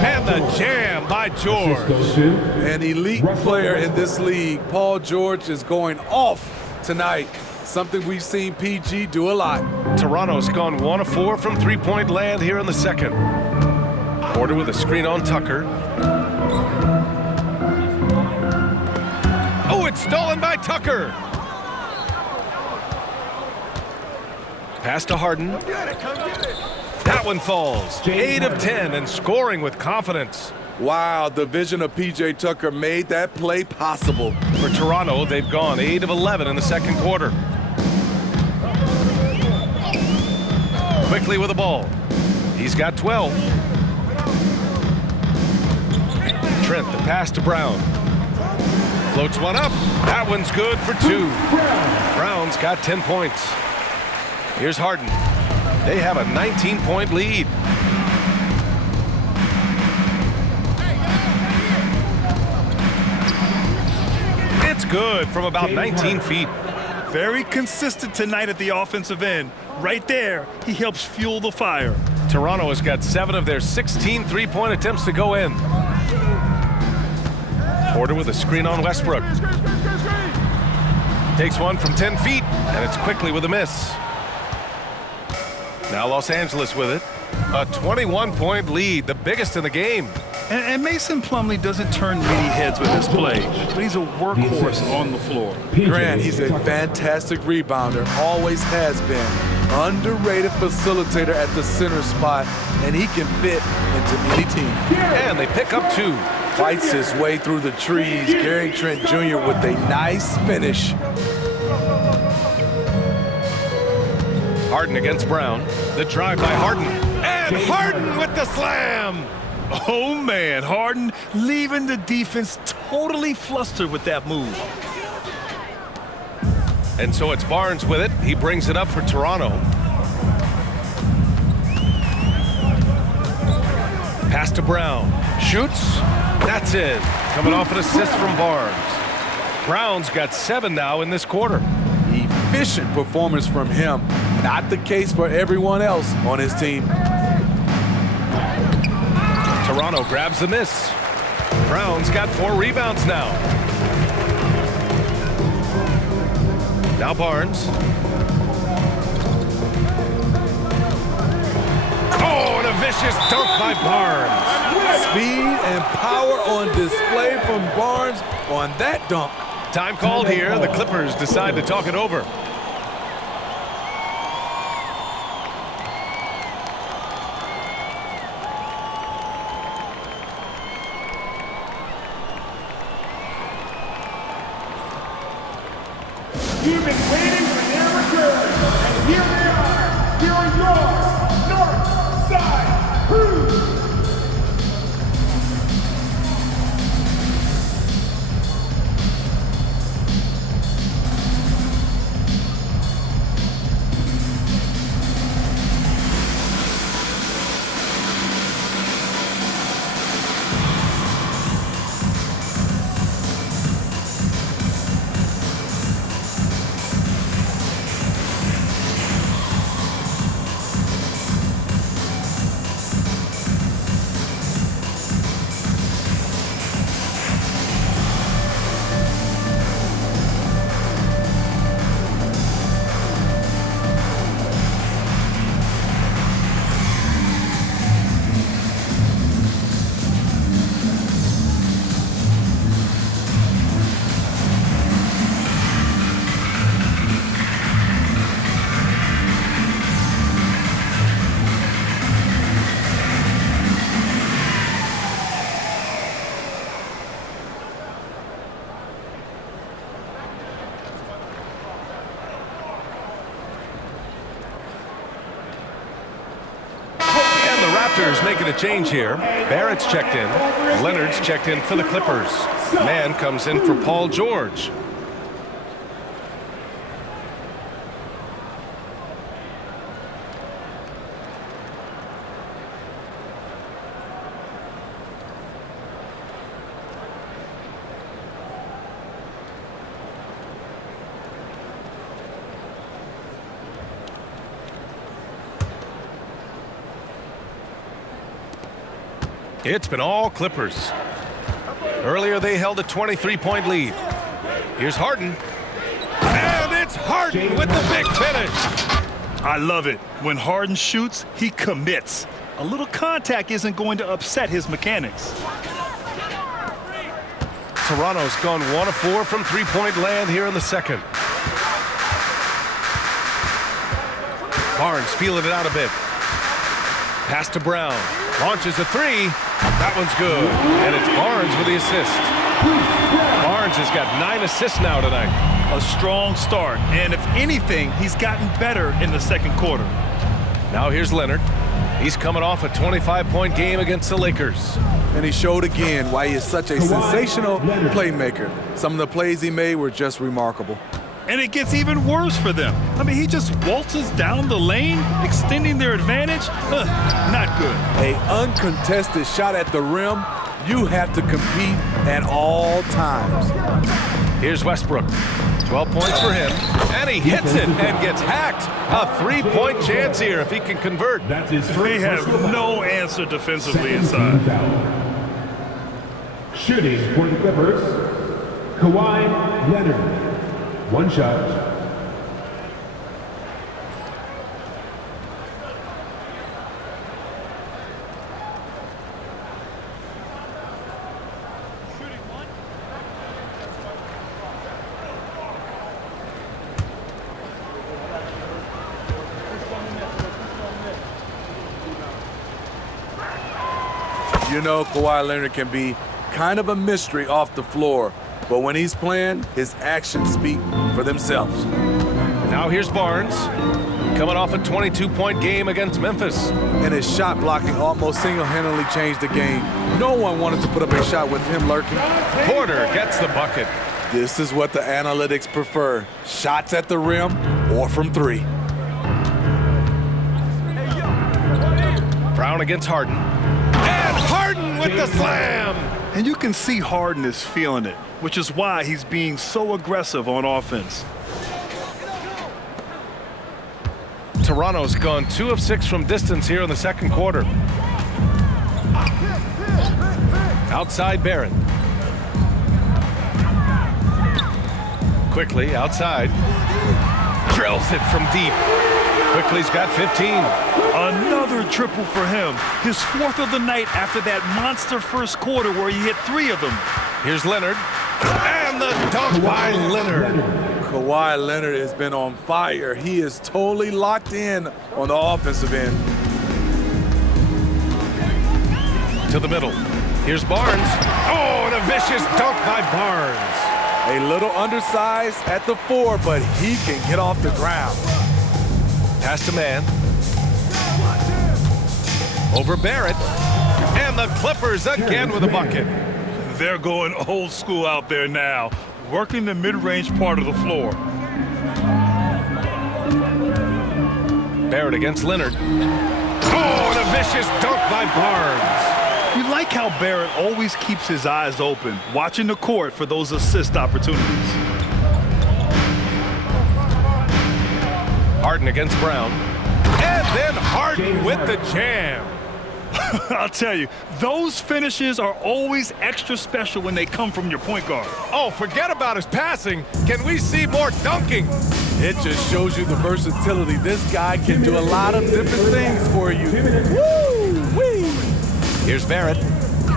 And the jam by George. An elite player in this league. Paul George is going off tonight. Something we've seen PG do a lot. Toronto's gone 1 of 4 from three-point land here in the second. Porter with a screen on Tucker. Oh, it's stolen by Tucker. Pass to Harden. That one falls. 8 of 10 and scoring with confidence. Wow, the vision of P.J. Tucker made that play possible. For Toronto, they've gone 8 of 11 in the second quarter. Quickly with the ball. He's got 12. Trent, the pass to Brown. Floats one up. That one's good for 2. Brown Brown's got 10 points. Here's Harden. They have a 19-point lead. It's good from about 19 feet. Very consistent tonight at the offensive end. Right there, he helps fuel the fire. Toronto has got 7 of their 16 three-point attempts to go in. Porter with a screen on Westbrook. Takes one from 10 feet, and it's quickly with a miss. Now Los Angeles with it. A 21-point lead, the biggest in the game. And Mason Plumlee doesn't turn many heads with his play, but he's a workhorse on the floor. Grant, he's a fantastic rebounder, always has been. Underrated facilitator at the center spot, and he can fit into any team. And they pick up 2. Fights his way through the trees. Gary Trent Jr. with a nice finish. Harden against Brown. The drive by Harden. And Harden with the slam! Oh, man, Harden leaving the defense totally flustered with that move. And so it's Barnes with it. He brings it up for Toronto. Pass to Brown. Shoots. That's it. Coming off an assist from Barnes. Brown's got 7 now in this quarter. Efficient performance from him. Not the case for everyone else on his team. Toronto grabs the miss. Brown's got 4 rebounds now. Now Barnes. Oh, and a vicious dunk by Barnes. Speed and power on display from Barnes on that dunk. Time called here. The Clippers decide to talk it over. You've been waiting for their return, and here they are. Here are your North Side Crew. Raptors making a change here. Barrett's checked in. Leonard's checked in for the Clippers. Man comes in for Paul George. It's been all Clippers. Earlier they held a 23-point lead. Here's Harden. And it's Harden with the big finish. I love it. When Harden shoots, he commits. A little contact isn't going to upset his mechanics. Toronto's gone 1 of 4 from three-point land here in the second. Barnes feeling it out a bit. Pass to Brown. Launches a 3. That one's good. And it's Barnes with the assist. Barnes has got 9 assists now tonight. A strong start. And if anything, he's gotten better in the second quarter. Now here's Leonard. He's coming off a 25-point game against the Lakers. And he showed again why he is such a sensational playmaker. Some of the plays he made were just remarkable. And it gets even worse for them. I mean, he just waltzes down the lane, extending their advantage. Not good. An uncontested shot at the rim, you have to compete at all times. Here's Westbrook. 12 points for him, and he hits it and gets hacked. A 3-point chance here if he can convert. They have no answer defensively inside. Shooting for the Clippers, Kawhi Leonard. One shot. You know, Kawhi Leonard can be kind of a mystery off the floor, but when he's playing, his actions speak for themselves. Now here's Barnes, coming off a 22-point game against Memphis. And his shot blocking almost single-handedly changed the game. No one wanted to put up a shot with him lurking. Porter gets the bucket. This is what the analytics prefer. Shots at the rim or from three. Brown against Harden. And Harden with the slam! And you can see Harden is feeling it, which is why he's being so aggressive on offense. Toronto's gone 2 of 6 from distance here in the second quarter. Outside Barrett. Quickly outside. Drills it from deep. Quickly's got 15. Another triple for him. His 4th of the night after that monster first quarter where he hit 3 of them. Here's Leonard. And the dunk by Leonard. Kawhi Leonard has been on fire. He is totally locked in on the offensive end. To the middle. Here's Barnes. Oh, and a vicious dunk by Barnes. A little undersized at the 4, but he can get off the ground. Pass to man. Over Barrett. And the Clippers again with a bucket. They're going old school out there now, working the mid-range part of the floor. Barrett against Leonard. Oh, and a vicious dunk by Barnes. You like how Barrett always keeps his eyes open, watching the court for those assist opportunities. Harden against Brown. And then Harden with the jam. I'll tell you, those finishes are always extra special when they come from your point guard. Oh, forget about his passing. Can we see more dunking? It just shows you the versatility. This guy can do a lot of different things for you. Woo-wee! Here's Barrett.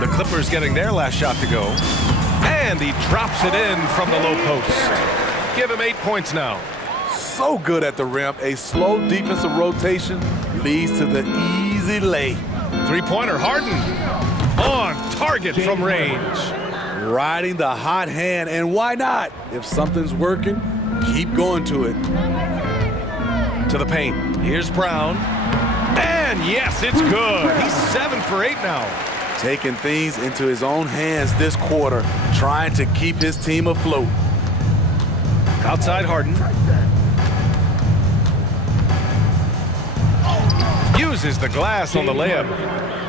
The Clippers getting their last shot to go. And he drops it in from the low post. Give him 8 points now. So good at the rim. A slow defensive rotation leads to the easy lay. Three-pointer, Harden. On target from range. Riding the hot hand, and why not? If something's working, keep going to it. To the paint. Here's Brown. And yes, it's good. He's 7 for 8 now. Taking things into his own hands this quarter, trying to keep his team afloat. Outside Harden. Uses the glass on the layup.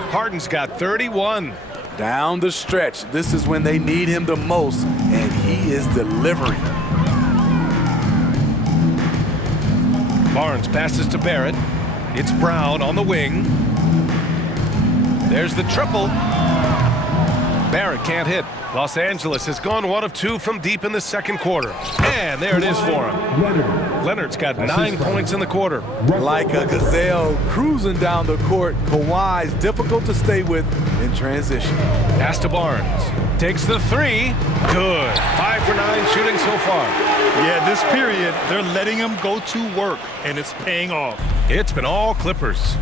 Harden's got 31. Down the stretch, this is when they need him the most, and he is delivering. Barnes passes to Barrett. It's Brown on the wing. There's the triple. Barrett can't hit. Los Angeles has gone 1 of 2 from deep in the second quarter. And there it is for him. Leonard's got 9 points in the quarter. Like a gazelle cruising down the court, Kawhi's difficult to stay with in transition. Pass to Barnes. Takes the 3. Good. 5 for 9 shooting so far. Yeah, this period, they're letting him go to work, and it's paying off. It's been all Clippers.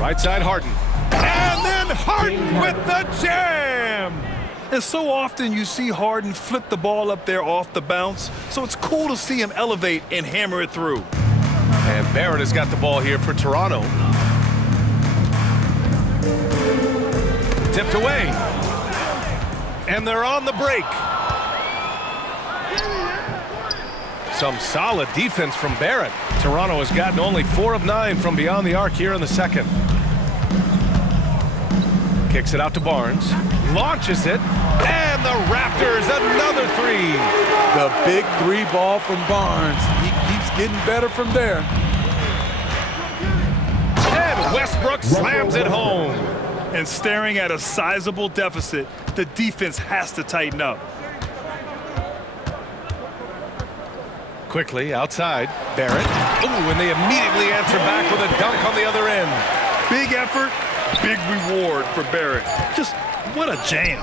Right side Harden. And then Harden with the jam! And so often you see Harden flip the ball up there off the bounce, so it's cool to see him elevate and hammer it through. And Barrett has got the ball here for Toronto. Tipped away. And they're on the break. Some solid defense from Barrett. Toronto has gotten only 4 of 9 from beyond the arc here in the second. Kicks it out to Barnes. Launches it. And the Raptors, another 3. The big 3 ball from Barnes. He keeps getting better from there. And Westbrook slams it home. And staring at a sizable deficit, the defense has to tighten up. Quickly outside, Barrett. Ooh, and they immediately answer back with a dunk on the other end. Big effort, big reward for Barrett. Just what a jam.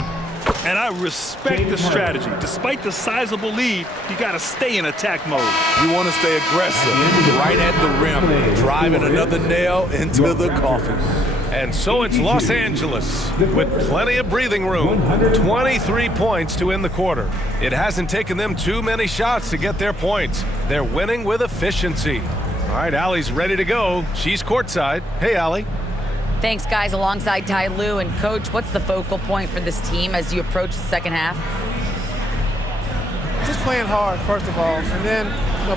And I respect the strategy. Despite the sizable lead, you got to stay in attack mode. You want to stay aggressive, right at the rim, driving another nail into the coffin. And so it's Los Angeles with plenty of breathing room. 23 points to end the quarter. It hasn't taken them too many shots to get their points. They're winning with efficiency. All right, Allie's ready to go. She's courtside. Hey, Allie. Thanks, guys. Alongside Ty Lue and Coach, what's the focal point for this team as you approach the second half? Just playing hard, first of all, and then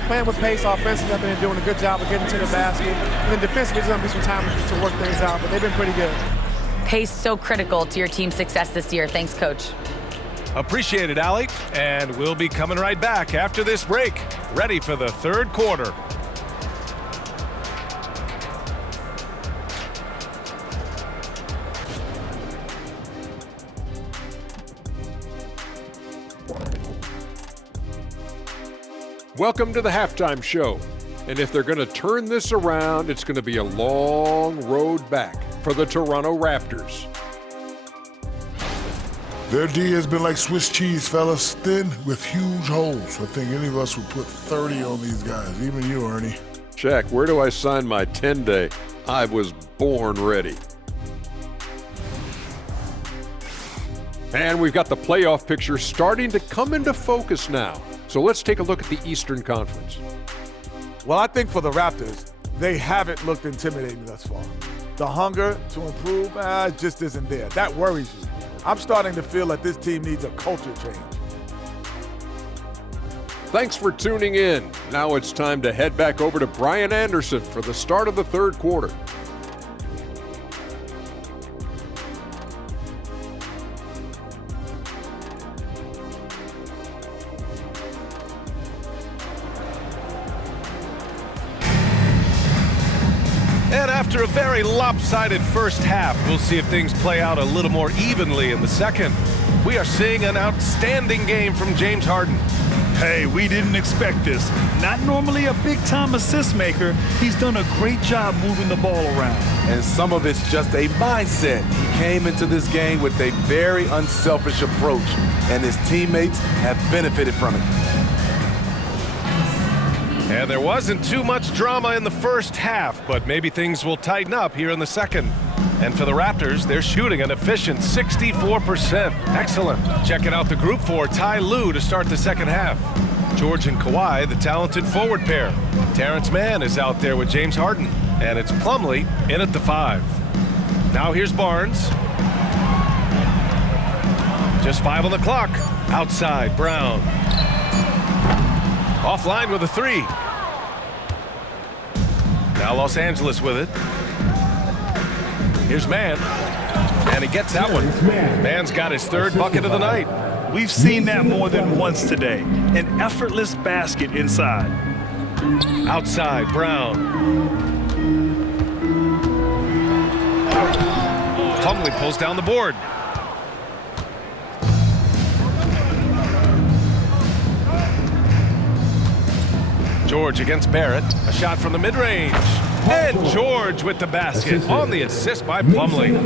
playing with pace offensively. I've been doing a good job of getting to the basket. And then defensively, there's going to be some time to work things out, but they've been pretty good. Pace so critical to your team's success this year. Thanks, Coach. Appreciate it, Allie. And we'll be coming right back after this break. Ready for the third quarter. Welcome to the halftime show. And if they're going to turn this around, it's going to be a long road back for the Toronto Raptors. Their D has been like Swiss cheese, fellas. Thin with huge holes. I think any of us would put 30 on these guys, even you, Ernie. Check, where do I sign my 10-day? I was born ready. And we've got the playoff picture starting to come into focus now. So let's take a look at the Eastern Conference. Well, I think for the Raptors, they haven't looked intimidating thus far. The hunger to improve just isn't there. That worries you. I'm starting to feel like this team needs a culture change. Thanks for tuning in. Now it's time to head back over to Brian Anderson for the start of the third quarter. And after a very lopsided first half, we'll see if things play out a little more evenly in the second. We are seeing an outstanding game from James Harden. Hey, we didn't expect this. Not normally a big-time assist maker, he's done a great job moving the ball around. And some of it's just a mindset. He came into this game with a very unselfish approach, and his teammates have benefited from it. And there wasn't too much drama in the first half, but maybe things will tighten up here in the second. And for the Raptors, they're shooting an efficient 64%. Excellent. Checking out the group for Ty Lue to start the second half. George and Kawhi, the talented forward pair. Terrence Mann is out there with James Harden. And it's Plumlee in at the 5. Now here's Barnes. Just 5 on the clock. Outside, Brown. Offline with a 3. Now Los Angeles with it. Here's Mann. And he gets that one. Mann's got his third bucket of the night. We've seen that more than once today. An effortless basket inside. Outside, Brown. Plumlee pulls down the board. George against Barrett. A shot from the mid-range. And George with the basket on the assist by Plumlee.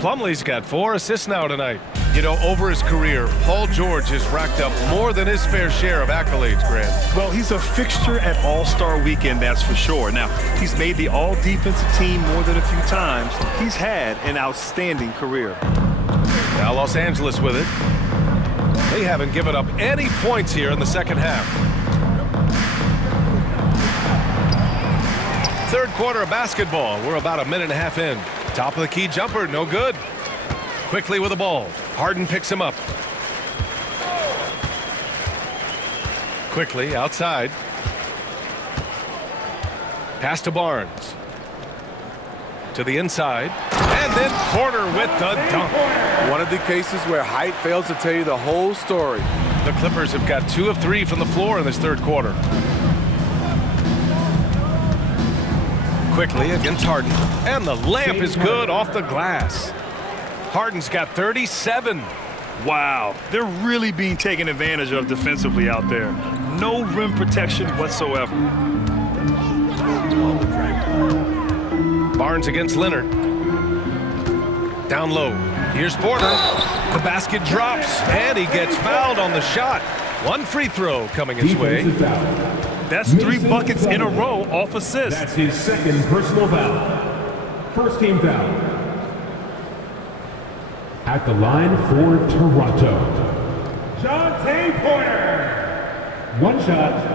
Plumlee's got 4 assists now tonight. You know, over his career, Paul George has racked up more than his fair share of accolades, Grant. Well, he's a fixture at All-Star Weekend, that's for sure. Now, he's made the All-Defensive team more than a few times. He's had an outstanding career. Now Los Angeles with it. They haven't given up any points here in the second half. Third quarter of basketball. We're about a minute and a half in. Top of the key jumper, no good. Quickly with the ball. Harden picks him up. Quickly outside. Pass to Barnes. To the inside. And then Porter with the dunk. One of the cases where height fails to tell you the whole story. The Clippers have got 2 of 3 from the floor in this third quarter. Quickly against Harden. And the layup is good off the glass. Harden's got 37. Wow, they're really being taken advantage of defensively out there. No rim protection whatsoever. Barnes against Leonard. Down low. Here's Porter. The basket drops, and he gets fouled on the shot. 1 free throw coming his way. That's 3 buckets in a row off assists. That's his second personal foul. First team foul. At the line for Toronto, Jonte Porter. 1 shot.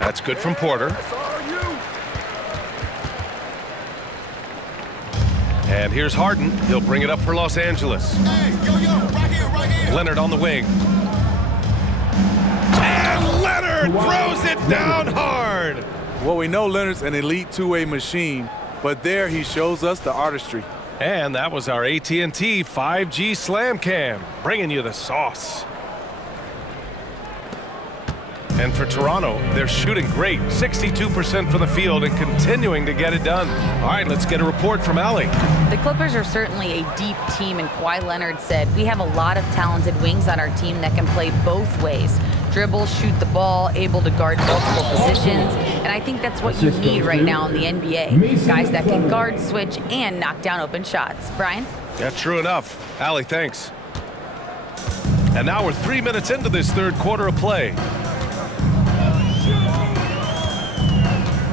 That's good from Porter. And here's Harden. He'll bring it up for Los Angeles. Hey, right here. Leonard on the wing. And Leonard throws it down hard. Well, we know Leonard's an elite two-way machine, but there he shows us the artistry. And that was our AT&T 5G Slam Cam, bringing you the sauce. And for Toronto, they're shooting great, 62% from the field and continuing to get it done. All right, let's get a report from Allie. The Clippers are certainly a deep team, and Kawhi Leonard said, "We have a lot of talented wings on our team that can play both ways. Dribble, shoot the ball, able to guard multiple positions, and I think that's what you need right now in the NBA. Guys that can guard, switch, and knock down open shots." Brian? Yeah, true enough. Allie, thanks. And now we're 3 minutes into this third quarter of play.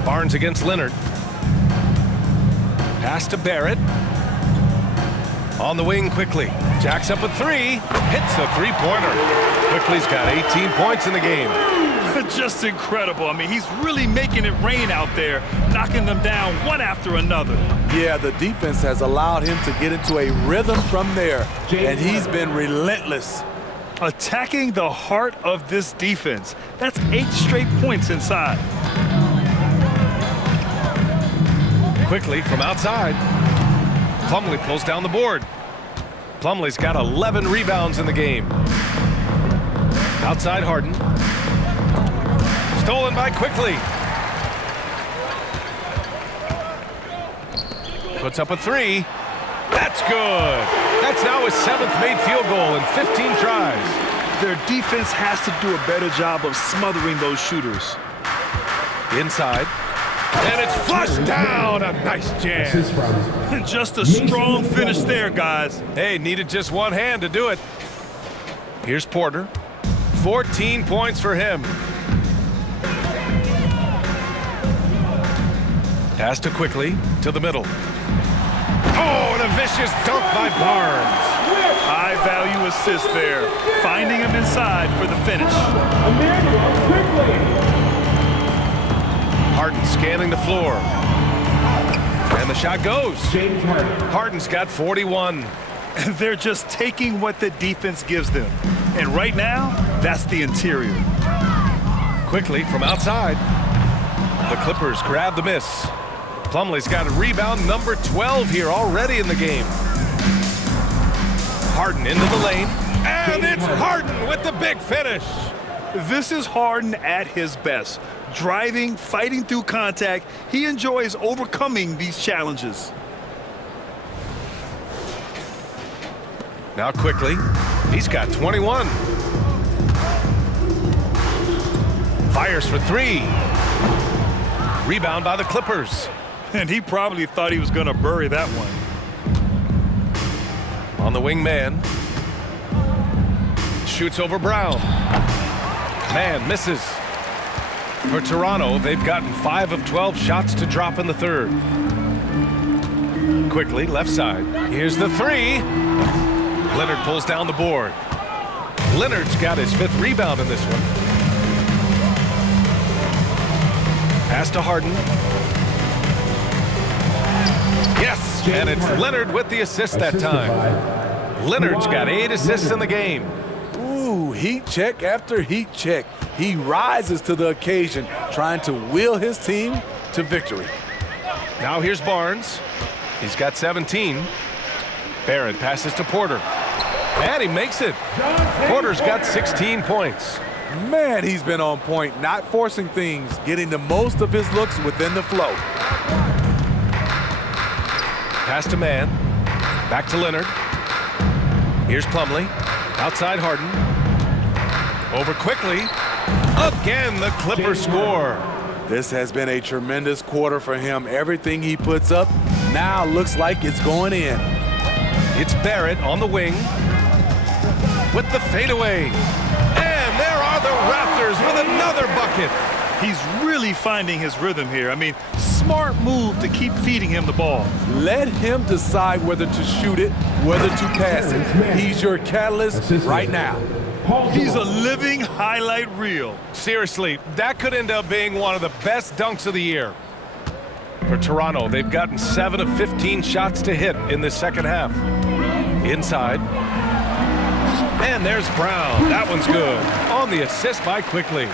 Barnes against Leonard. Pass to Barrett. On the wing quickly. Jacks up a 3. Hits a 3-pointer. Quickly's got 18 points in the game. Just incredible. I mean, he's really making it rain out there, knocking them down one after another. Yeah, the defense has allowed him to get into a rhythm from there, and he's been relentless. Attacking the heart of this defense. That's 8 straight points inside. Quickly from outside. Plumlee pulls down the board. Plumlee's got 11 rebounds in the game. Outside Harden. Stolen by Quickly. Puts up a 3. That's good. That's now his 7th made field goal in 15 tries. Their defense has to do a better job of smothering those shooters. Inside. And it's flushed down. A nice jam. Just a strong finish there, guys. Hey, needed just one hand to do it. Here's Porter. 14 points for him. Pass to Quickly to the middle. Oh, and a vicious dunk by Barnes. High value assist there. Finding him inside for the finish. Harden scanning the floor. And the shot goes. Harden's got 41. They're just taking what the defense gives them. And right now, that's the interior. Quickly from outside. The Clippers grab the miss. Plumlee's got a rebound number 12 here already in the game. Harden into the lane. And it's Harden with the big finish. This is Harden at his best. Driving, fighting through contact. He enjoys overcoming these challenges. Now Quickly. He's got 21. Fires for 3. Rebound by the Clippers. And he probably thought he was going to bury that one. On the wing man. Shoots over Brown. Man misses. For Toronto, they've gotten 5 of 12 shots to drop in the third. Quickly, left side. Here's the 3. Leonard pulls down the board. Leonard's got his 5th rebound in this one. Pass to Harden. Yes, and it's Leonard with the assist that time. Leonard's got 8 assists in the game. Ooh, heat check after heat check. He rises to the occasion, trying to will his team to victory. Now here's Barnes. He's got 17. Barrett passes to Porter. And he makes it. Porter's got 16 points. Man, he's been on point, not forcing things, getting the most of his looks within the flow. Pass to Mann. Back to Leonard. Here's Plumlee. Outside Harden. Over quickly. Again, the Clippers score. This has been a tremendous quarter for him. Everything he puts up now looks like it's going in. It's Barrett on the wing with the fadeaway. And there are the Raptors with another bucket. He's really finding his rhythm here. I mean, smart move to keep feeding him the ball. Let him decide whether to shoot it, whether to pass it. He's your catalyst right now. He's a living highlight reel. Seriously, that could end up being one of the best dunks of the year. For Toronto, they've gotten 7 of 15 shots to hit in the second half. Inside. And there's Brown. That one's good. On the assist by Quickly.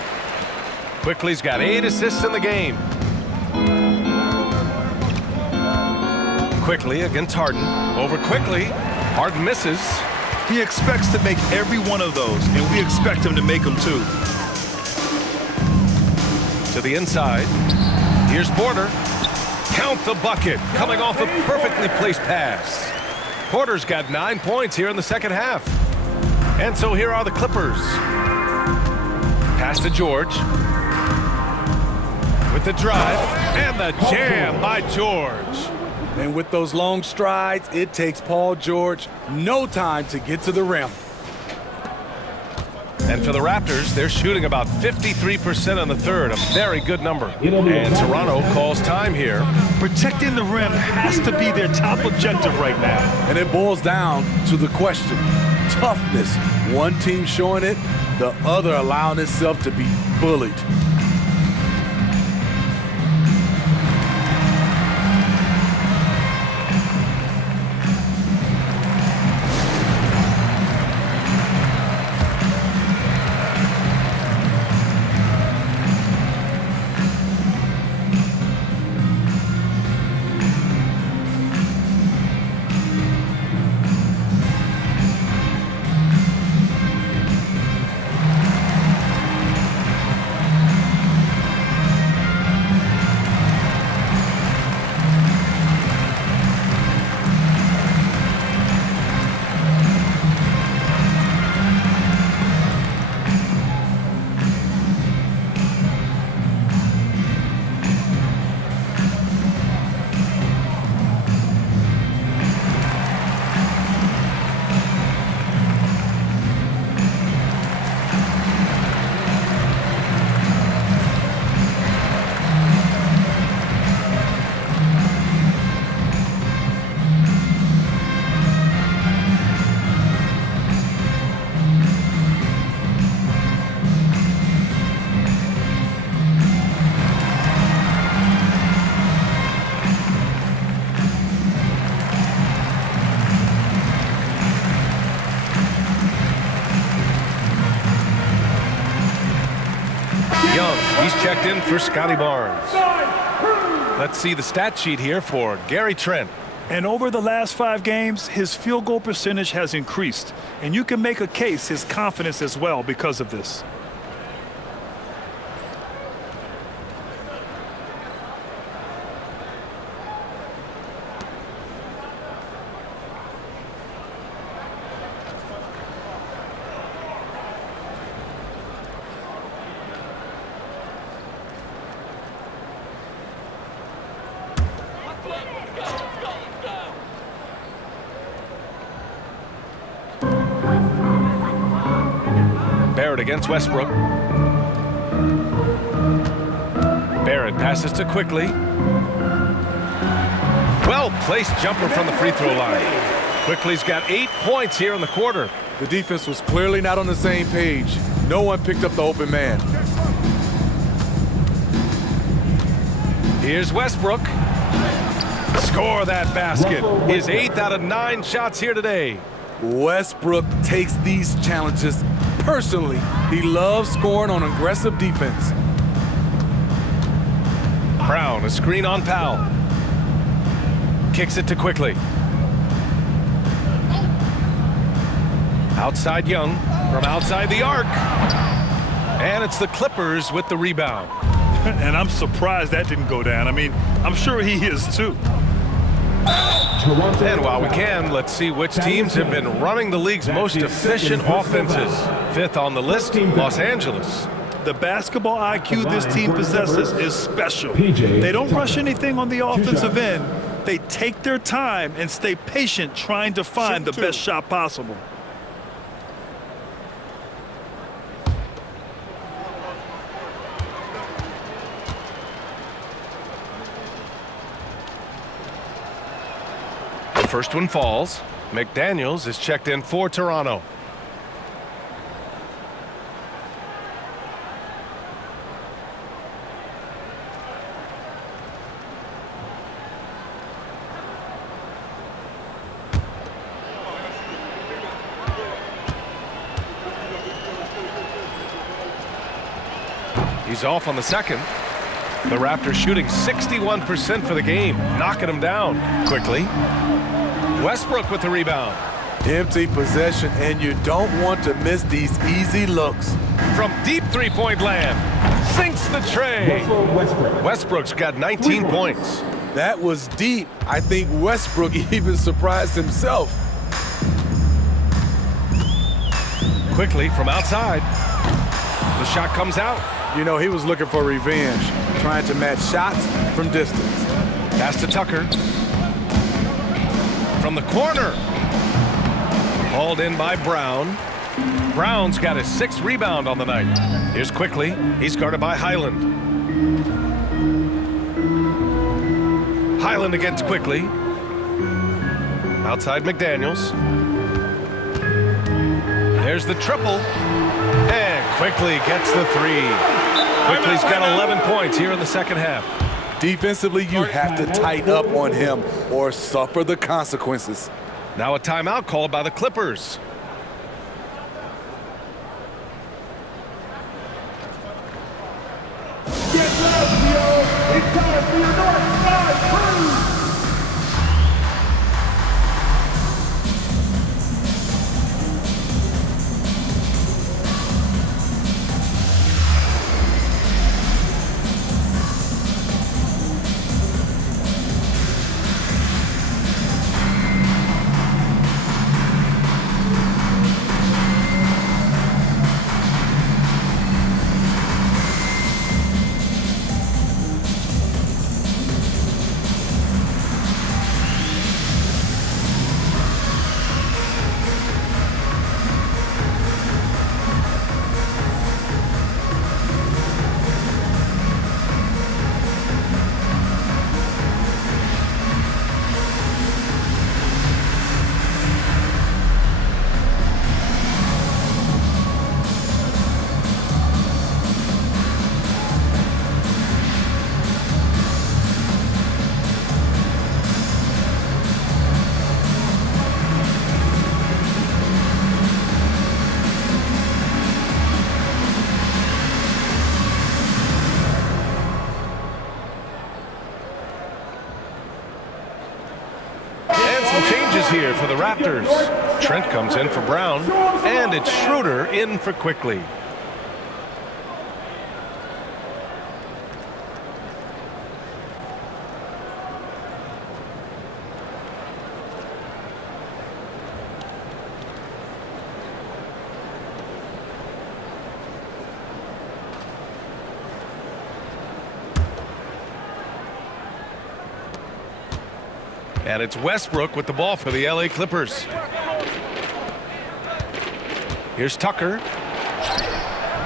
Quickly's got 8 assists in the game. Quickly against Harden. Over Quickly. Harden misses. He expects to make every one of those, and we expect him to make them too. To the inside. Here's Porter. Count the bucket. Coming off a perfectly placed pass. Porter's got 9 points here in the second half. And so here are the Clippers. Pass to George. With the drive. And the jam by George. And with those long strides, it takes Paul George no time to get to the rim. And for the Raptors, they're shooting about 53% in the third, a very good number. And Toronto calls time here. Protecting the rim has to be their top objective right now. And it boils down to the question, toughness. One team showing it, the other allowing itself to be bullied. He's checked in for Scotty Barnes. Let's see the stat sheet here for Gary Trent. And over the last 5 games, his field goal percentage has increased. And you can make a case his confidence as well because of this. Barrett against Westbrook. Barrett passes to Quickly. Well-placed jumper from the free throw line. Quickly's got 8 points here in the quarter. The defense was clearly not on the same page. No one picked up the open man. Here's Westbrook. Score that basket. His 8th out of 9 shots here today. Westbrook takes these challenges personally. He loves scoring on aggressive defense. Brown, a screen on Powell. Kicks it to Quickly. Outside Young from outside the arc. And it's the Clippers with the rebound. And I'm surprised that didn't go down. I mean, I'm sure he is too. And while we can, let's see which teams have been running the league's most efficient offenses. 5th on the list, Los Angeles. The basketball IQ this team possesses is special. They don't rush anything on the offensive end. They take their time and stay patient trying to find the best shot possible. The first one falls. McDaniels is checked in for Toronto. He's off on the second. The Raptors shooting 61% for the game, knocking them down quickly. Westbrook with the rebound. Empty possession, and you don't want to miss these easy looks. From deep three-point land, sinks the tray. Westbrook's got 19 points. That was deep. I think Westbrook even surprised himself. Quickly from outside. The shot comes out. You know, he was looking for revenge, trying to match shots from distance. Pass to Tucker. From the corner. Hauled in by Brown. Brown's got his 6th rebound on the night. Here's Quickly. He's guarded by Highland. Highland against Quickly. Outside McDaniels. There's the triple. And Quickly gets the 3. Quickly's got 11 points here in the second half. Defensively, you have to tighten up on him or suffer the consequences. Now a timeout called by the Clippers. Get loud, Leo. It's time for your North Side Crew. Here for the Raptors. Trent comes in for Brown, and it's Schroeder in for Quickly. And it's Westbrook with the ball for the LA Clippers. Here's Tucker.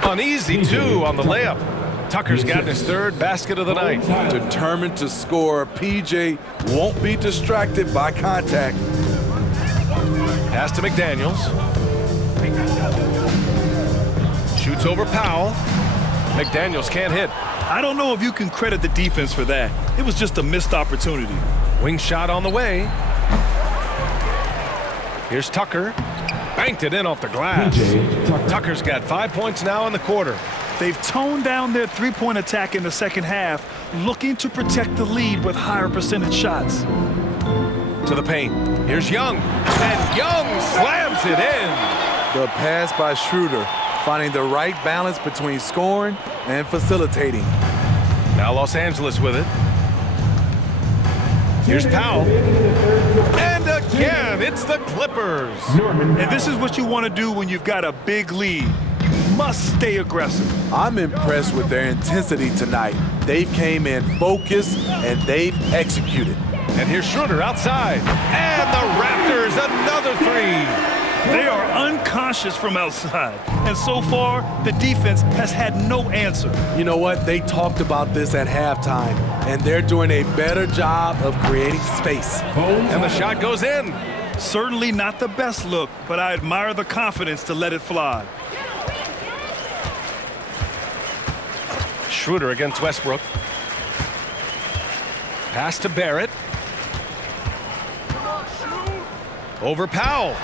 An easy 2 on the layup. Tucker's gotten his 3rd basket of the night. Determined to score, PJ won't be distracted by contact. Pass to McDaniels. Shoots over Powell. McDaniels can't hit. I don't know if you can credit the defense for that. It was just a missed opportunity. Wing shot on the way. Here's Tucker. Banked it in off the glass. Tucker's got 5 points now in the quarter. They've toned down their three-point attack in the second half, looking to protect the lead with higher percentage shots. To the paint. Here's Young. And Young slams it in. The pass by Schroeder, finding the right balance between scoring and facilitating. Now Los Angeles with it. Here's Powell. And again, it's the Clippers. And this is what you want to do when you've got a big lead. You must stay aggressive. I'm impressed with their intensity tonight. They've came in focused and they've executed. And here's Schroeder outside. And the Raptors, another three. They are unconscious from outside. And so far, the defense has had no answer. You know what? They talked about this at halftime, and they're doing a better job of creating space. And the shot goes in. Certainly not the best look, but I admire the confidence to let it fly. Schroeder against Westbrook. Pass to Barrett. Over Powell.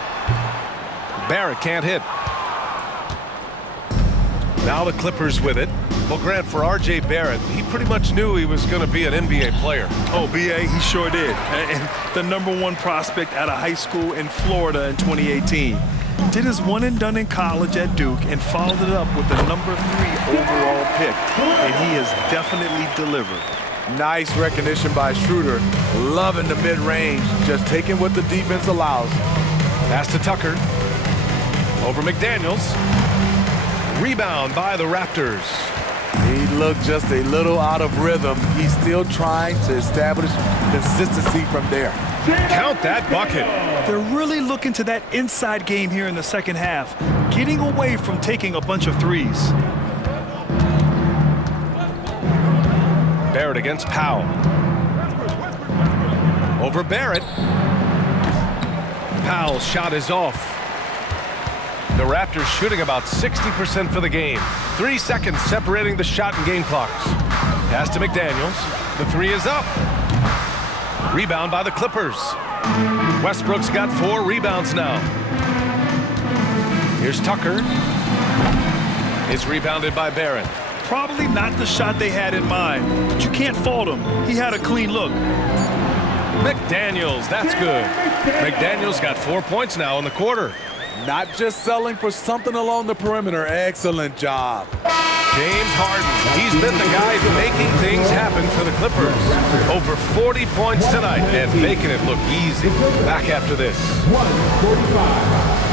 Barrett can't hit. Now the Clippers with it. Well, Grant, for R.J. Barrett, he pretty much knew he was going to be an NBA player. Oh, B.A., he sure did. And the #1 prospect out of high school in Florida in 2018. Did his one and done in college at Duke and followed it up with the #3 overall pick. And he has definitely delivered. Nice recognition by Schroeder. Loving the mid-range, just taking what the defense allows. Pass to Tucker. Over McDaniels. Rebound by the Raptors. He looked just a little out of rhythm. He's still trying to establish consistency from there. Count that bucket. They're really looking to that inside game here in the second half, getting away from taking a bunch of threes. Barrett against Powell. Over Barrett. Powell's shot is off. The Raptors shooting about 60% for the game. 3 seconds separating the shot and game clocks. Pass to McDaniels. The three is up. Rebound by the Clippers. Westbrook's got 4 rebounds now. Here's Tucker. It's rebounded by Barrett. Probably not the shot they had in mind, but you can't fault him. He had a clean look. McDaniels, that's good. McDaniels got 4 points now in the quarter. Not just selling for something along the perimeter. Excellent job. James Harden, he's been the guy making things happen for the Clippers. Over 40 points tonight and making it look easy. Back after this. 145.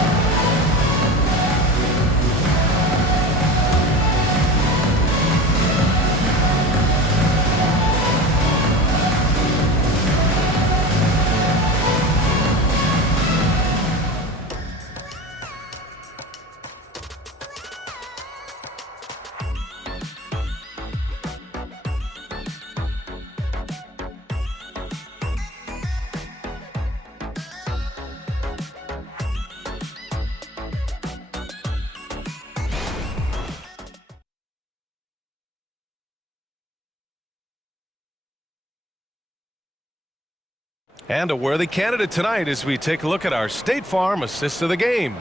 And a worthy candidate tonight as we take a look at our State Farm assist of the game.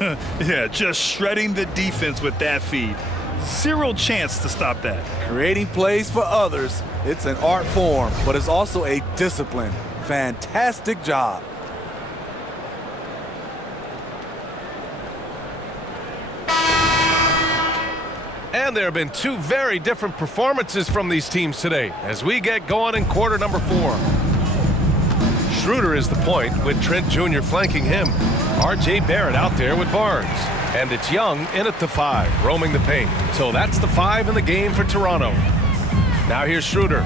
Yeah, just shredding the defense with that feed. Zero chance to stop that. Creating plays for others. It's an art form, but it's also a discipline. Fantastic job. And there have been 2 very different performances from these teams today as we get going in quarter number 4. Schroeder is the point with Trent Jr. flanking him. R.J. Barrett out there with Barnes. And it's Young in at the 5, roaming the paint. So that's the 5 in the game for Toronto. Now here's Schroeder.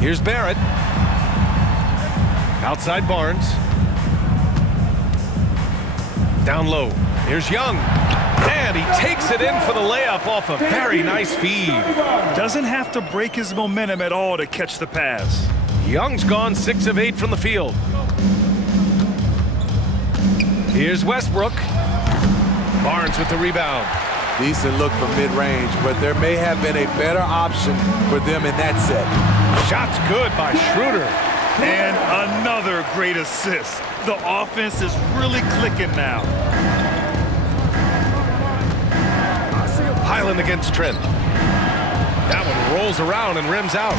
Here's Barrett. Outside Barnes. Down low. Here's Young. And he takes it in for the layup off a very nice feed. Doesn't have to break his momentum at all to catch the pass. Young's gone 6 of 8 from the field. Here's Westbrook. Barnes with the rebound. Decent look from mid-range, but there may have been a better option for them in that set. Shot's good by Schroeder. And another great assist. The offense is really clicking now. Highland against Trent. That one rolls around and rims out.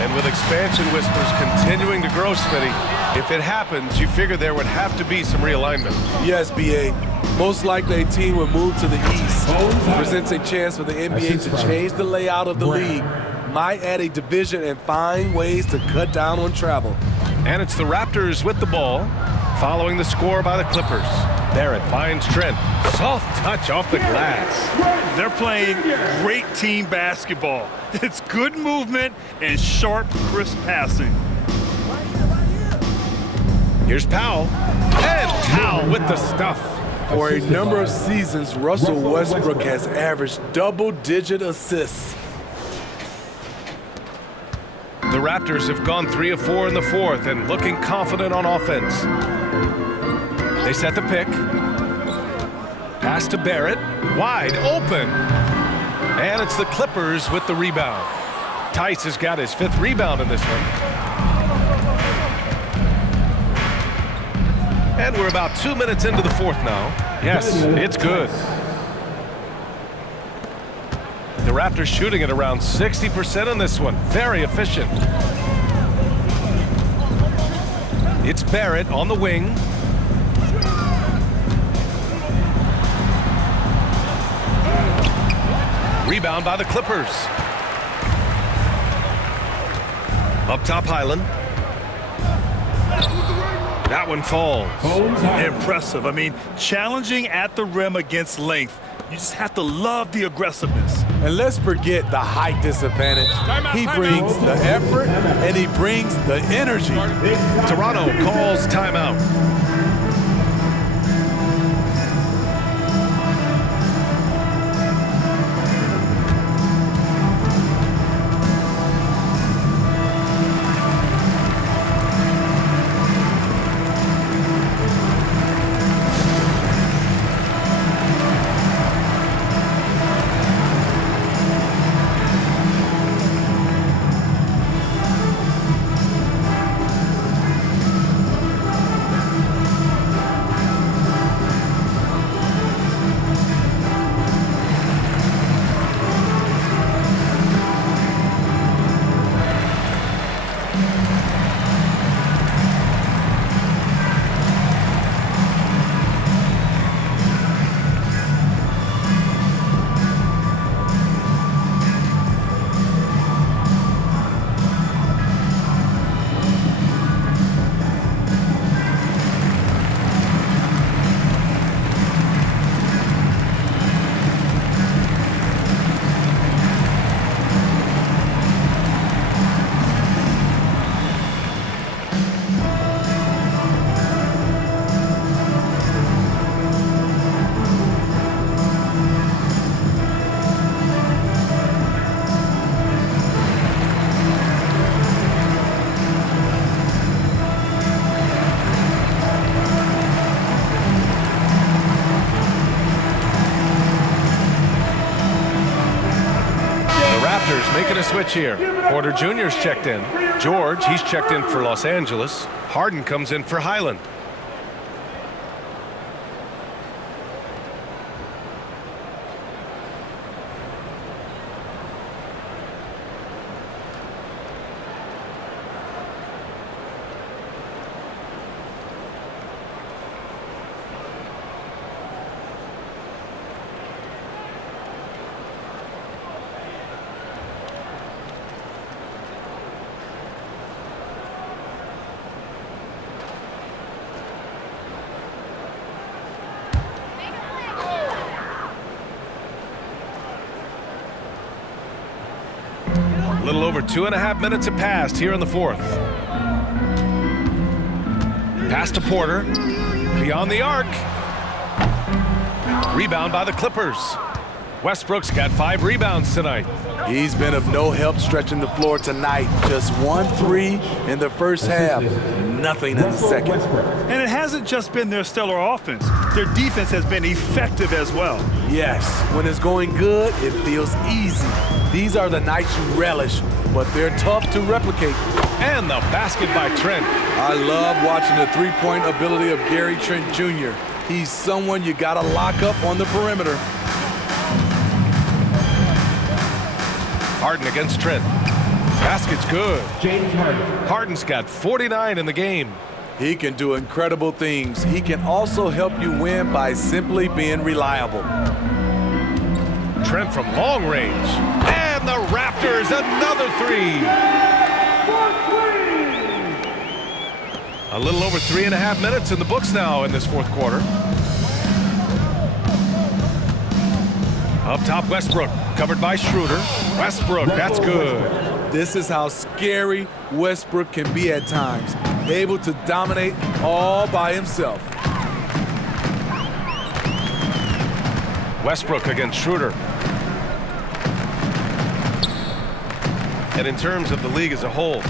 And with expansion whispers continuing to grow, Smitty, if it happens, you figure there would have to be some realignment. Yes, B.A. Most likely a team would move to the east. Presents a chance for the NBA to change the layout of the league. Might add a division and find ways to cut down on travel. And it's the Raptors with the ball, following the score by the Clippers. Barrett finds Trent. Soft touch off the glass. They're playing great team basketball. It's good movement and sharp, crisp passing. Here's Powell. And Powell with the stuff. For a number of seasons, Russell Westbrook has averaged double-digit assists. The Raptors have gone 3 of 4 in the fourth and looking confident on offense. They set the pick. Pass to Barrett. Wide open. And it's the Clippers with the rebound. Tice has got his 5th rebound in this one. And we're about 2 minutes into the fourth now. Yes, it's good. The Raptors shooting at around 60% in this one. Very efficient. It's Barrett on the wing. Rebound by the Clippers. Up top, Highland. That one falls. Impressive. I mean, challenging at the rim against length. You just have to love the aggressiveness. And let's forget the height disadvantage. He brings the effort and he brings the energy. Toronto calls timeout. Making a switch here. Porter Jr.'s checked in. George, he's checked in for Los Angeles. Harden comes in for Highland. A little over 2.5 minutes have passed here in the fourth. Pass to Porter. Beyond the arc. Rebound by the Clippers. Westbrook's got 5 rebounds tonight. He's been of no help stretching the floor tonight. Just 1 3 in the first half, nothing in the second. And it hasn't just been their stellar offense. Their defense has been effective as well. Yes, when it's going good, it feels easy. These are the nights you relish, but they're tough to replicate. And the basket by Trent. I love watching the three-point ability of Gary Trent Jr. He's someone you gotta lock up on the perimeter. Harden against Trent. Basket's good. James Harden. Harden's got 49 in the game. He can do incredible things. He can also help you win by simply being reliable. Trent from long range. And the Raptors, another 3. A little over 3.5 minutes in the books now in this fourth quarter. Up top, Westbrook, covered by Schroeder. Westbrook, that's good. This is how scary Westbrook can be at times, able to dominate all by himself. Westbrook against Schroeder. And in terms of the league as a whole,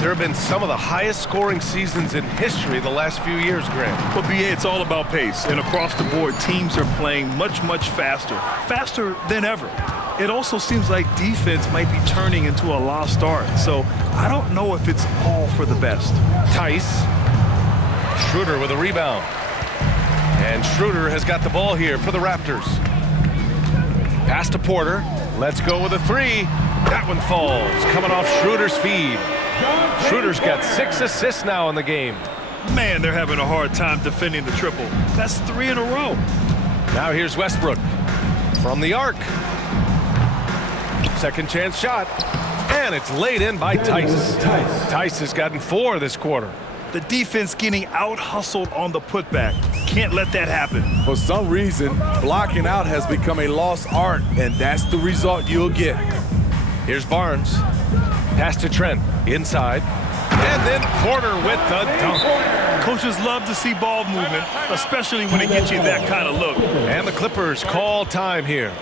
there have been some of the highest scoring seasons in history the last few years, Grant. But BA, it's all about pace. And across the board, teams are playing much, much faster. Faster than ever. It also seems like defense might be turning into a lost art. So I don't know if it's all for the best. Tice. Schroeder with a rebound. And Schroeder has got the ball here for the Raptors. Pass to Porter. Let's go with a 3. That one falls. Coming off Schroeder's feed. Schroeder's got 6 assists now in the game. Man, they're having a hard time defending the triple. That's 3 in a row. Now here's Westbrook from the arc. Second chance shot. And it's laid in by Tice. Tice has gotten 4 this quarter. The defense getting out-hustled on the putback. Can't let that happen. For some reason, blocking out has become a lost art, and that's the result you'll get. Here's Barnes. Pass to Trent. Inside. And then Porter with the dunk. Coaches love to see ball movement, especially when it gets you that kind of look. And the Clippers call time here.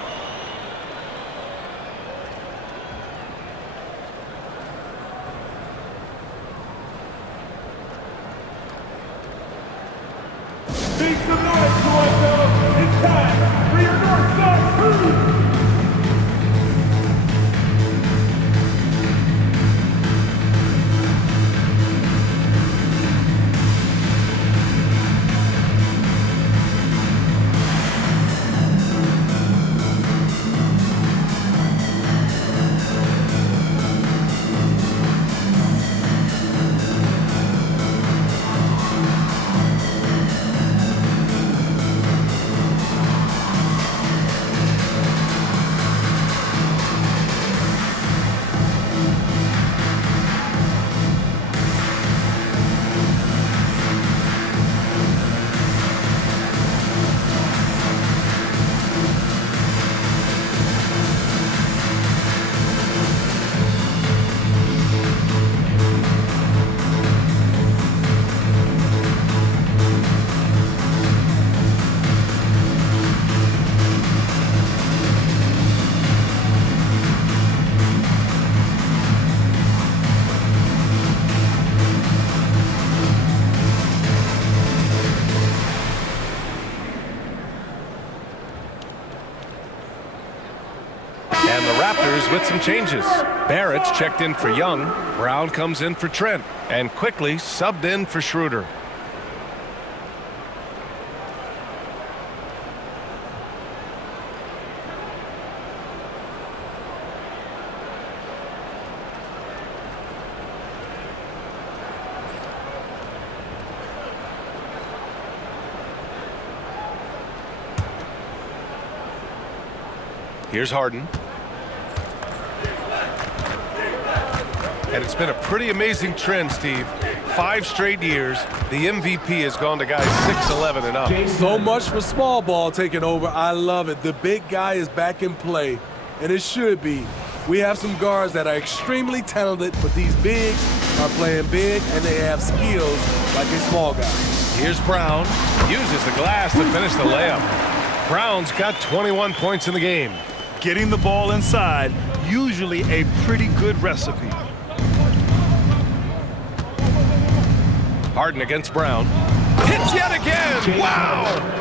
Make some noise, Toronto. It's time for your Northside Crew. And the Raptors with some changes. Barrett's checked in for Young. Brown comes in for Trent. And quickly subbed in for Schroeder. Here's Harden. And it's been a pretty amazing trend, Steve. 5 straight years, the MVP has gone to guys 6'11" and up. So much for small ball taking over. I love it. The big guy is back in play, and it should be. We have some guards that are extremely talented, but these bigs are playing big, and they have skills like a small guy. Here's Brown. Uses the glass to finish the layup. Brown's got 21 points in the game. Getting the ball inside, usually a pretty good recipe. Harden against Brown. Hits yet again! Wow!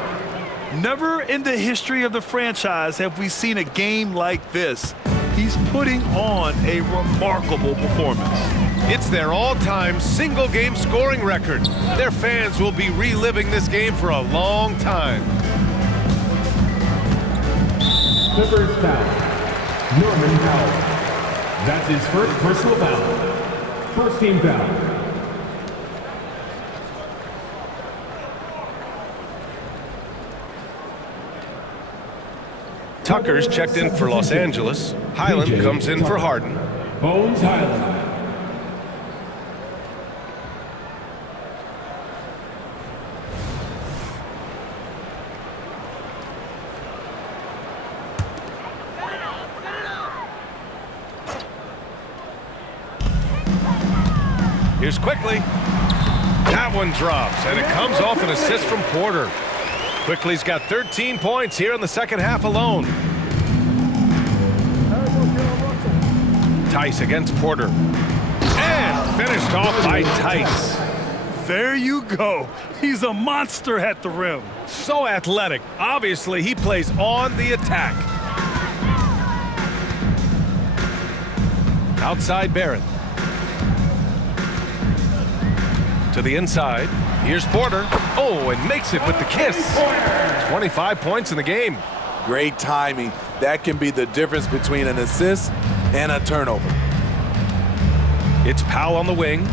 Never in the history of the franchise have we seen a game like this. He's putting on a remarkable performance. It's their all-time single-game scoring record. Their fans will be reliving this game for a long time. Clippers foul. Norman Powell. That's his first personal foul. First team foul. Tucker's checked in for Los Angeles. Highland comes in for Harden. Bones Highland. Here's Quickly. That one drops, and it comes off an assist from Porter. Quickly's got 13 points here in the second half alone. Tice against Porter. And finished off by Tice. There you go. He's a monster at the rim. So athletic. Obviously, he plays on the attack. Outside Barrett. To the inside. Here's Porter. Oh, and makes it with the kiss. 25 points in the game. Great timing. That can be the difference between an assist and a turnover. It's Powell on the wing.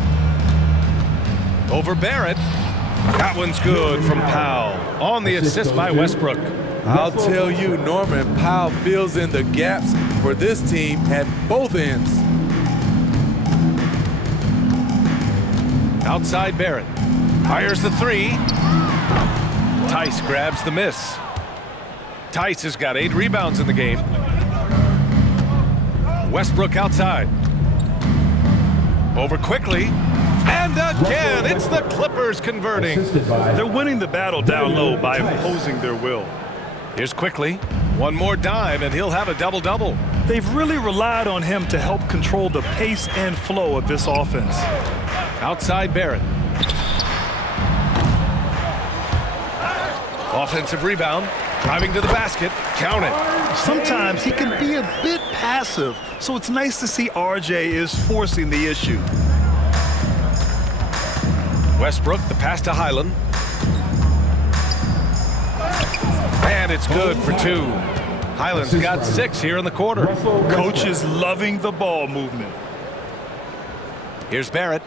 Over Barrett. That one's good from Powell. On the assist by Westbrook. I'll tell you, Norman Powell fills in the gaps for this team at both ends. Outside Barrett. Fires the three. Tice grabs the miss. Tice has got 8 rebounds in the game. Westbrook outside. Over Quickly. And again, it's the Clippers converting. They're winning the battle down low by imposing their will. Here's Quickly. One more dime, and he'll have a double-double. They've really relied on him to help control the pace and flow of this offense. Outside Barrett. Offensive rebound. Driving to the basket. Count it. Sometimes he can be a bit passive, so it's nice to see RJ is forcing the issue. Westbrook, the pass to Highland. And it's good for 2. Highland's got 6 here in the quarter. Coach is loving the ball movement. Here's Barrett.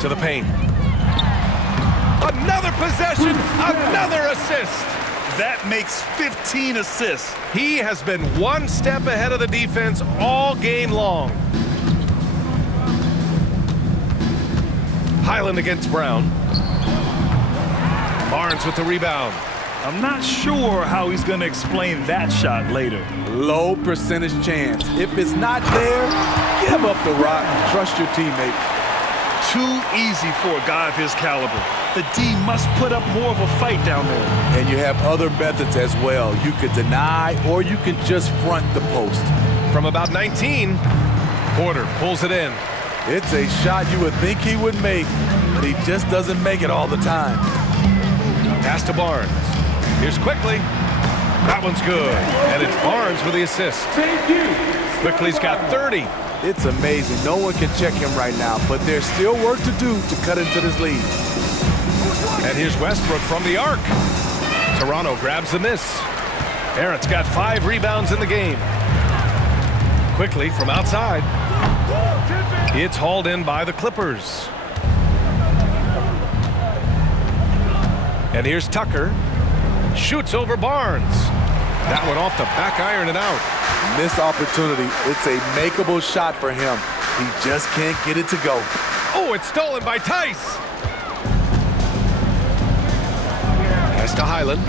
To the paint. Another possession, another assist. That makes 15 assists. He has been one step ahead of the defense all game long. Highland against Brown. Barnes with the rebound. I'm not sure how he's going to explain that shot later. Low percentage chance. If it's not there, give up the rock. Trust your teammates. Too easy for a guy of his caliber. The D must put up more of a fight down there. And you have other methods as well. You could deny or you can just front the post. From about 19, Porter pulls it in. It's a shot you would think he would make, but he just doesn't make it all the time. Pass to Barnes. Here's Quickly. That one's good. And it's Barnes with the assist. Quickly's got 30. It's amazing. No one can check him right now, but there's still work to do to cut into this lead. And here's Westbrook from the arc. Toronto grabs the miss. Barrett's got 5 rebounds in the game. Quickly from outside. It's hauled in by the Clippers. And here's Tucker. Shoots over Barnes. That one off the back iron and out. Missed opportunity. It's a makeable shot for him. He just can't get it to go. Oh, it's stolen by Tice. Pass to Highland.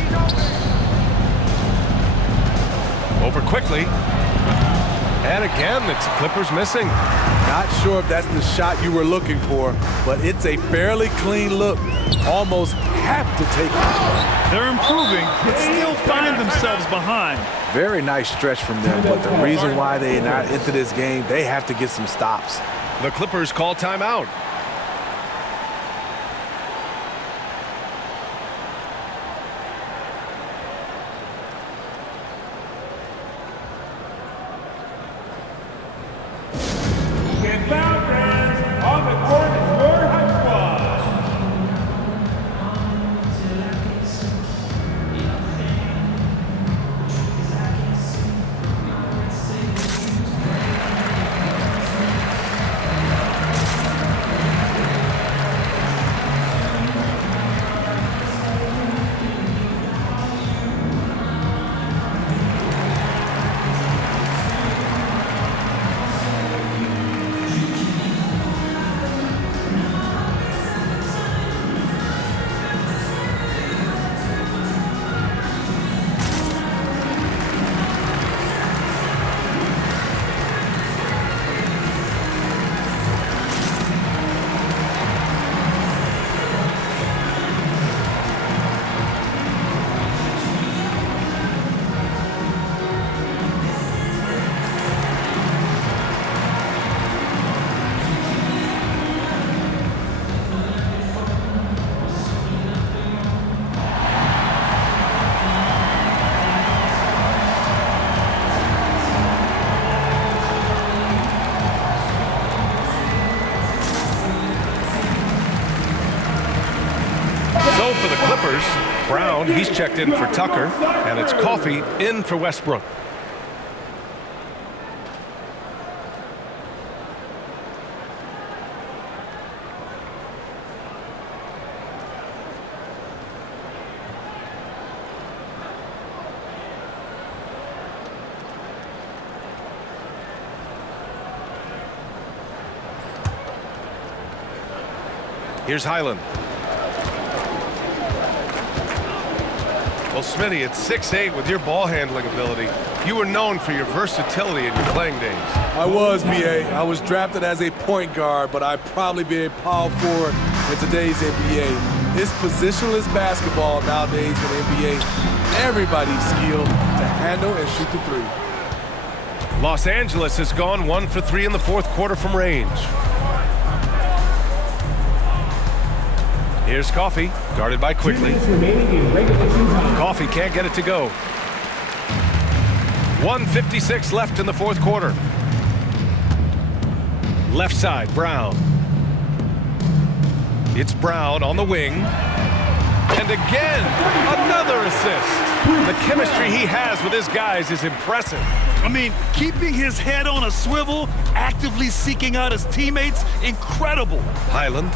Over Quickly. And again, it's the Clippers missing. Not sure if that's the shot you were looking for, but it's a fairly clean look. Almost have to take it. They're improving, but still find themselves behind. Very nice stretch from them, but the reason why they're not into this game, they have to get some stops. The Clippers call timeout. Inbound fans on the court is your high squad. So for the Clippers, Brown, he's checked in for Tucker, and it's Coffey in for Westbrook. Here's Highland. Well, Smitty, at 6'8" with your ball handling ability, you were known for your versatility in your playing days. I was, B.A. I was drafted as a point guard, but I'd probably be a power forward in today's NBA. It's positionless basketball nowadays for the NBA. Everybody's skilled to handle and shoot the three. Los Angeles has gone 1 for 3 in the fourth quarter from range. Here's Coffey, guarded by Quickly. Coffey can't get it to go. 1:56 left in the fourth quarter. Left side, Brown. It's Brown on the wing. And again, another assist. The chemistry he has with his guys is impressive. I mean, keeping his head on a swivel, actively seeking out his teammates, incredible. Highland.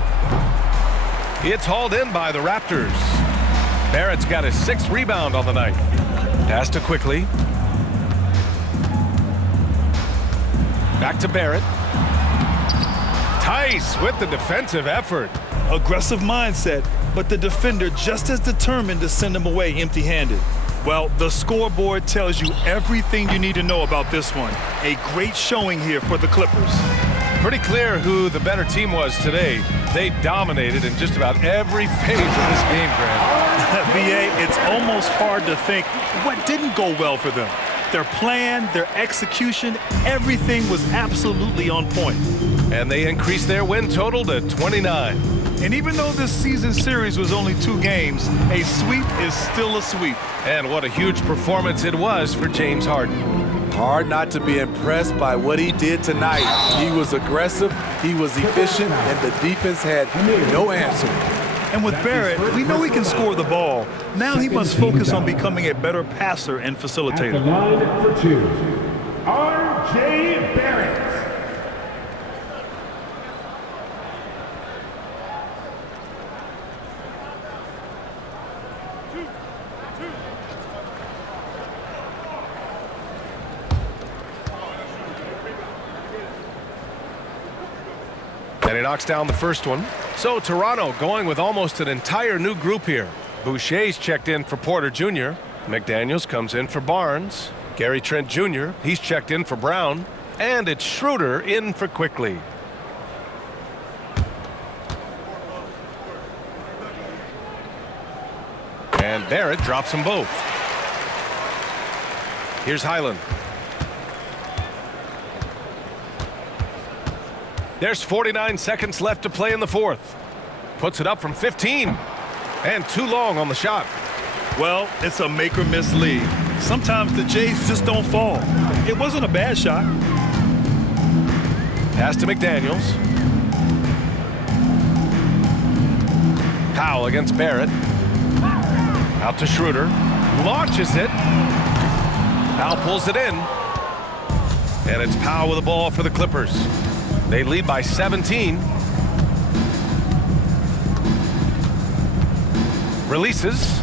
It's hauled in by the Raptors. Barrett's got his 6th rebound on the night. Pass to Quickly. Back to Barrett. Tice with the defensive effort. Aggressive mindset, but the defender just as determined to send him away empty-handed. Well, the scoreboard tells you everything you need to know about this one. A great showing here for the Clippers. Pretty clear who the better team was today. They dominated in just about every phase of this game, Grant. B.A., it's almost hard to think what didn't go well for them. Their plan, their execution, everything was absolutely on point. And they increased their win total to 29. And even though this season series was only 2 games, a sweep is still a sweep. And what a huge performance it was for James Harden. Hard not to be impressed by what he did tonight. He was aggressive, he was efficient, and the defense had no answer. And with Barrett, we know he can score the ball. Now he must focus on becoming a better passer and facilitator. At the line for 2, R.J. Barrett. And he knocks down the first one. So Toronto going with almost an entire new group here. Boucher's checked in for Porter Jr. McDaniels comes in for Barnes. Gary Trent Jr., he's checked in for Brown. And it's Schroeder in for Quickly. And Barrett drops them both. Here's Highland. There's 49 seconds left to play in the fourth. Puts it up from 15. And too long on the shot. Well, it's a make or miss lead. Sometimes the Jays just don't fall. It wasn't a bad shot. Pass to McDaniels. Powell against Barrett. Out to Schroeder. Launches it. Powell pulls it in. And it's Powell with the ball for the Clippers. They lead by 17. Releases.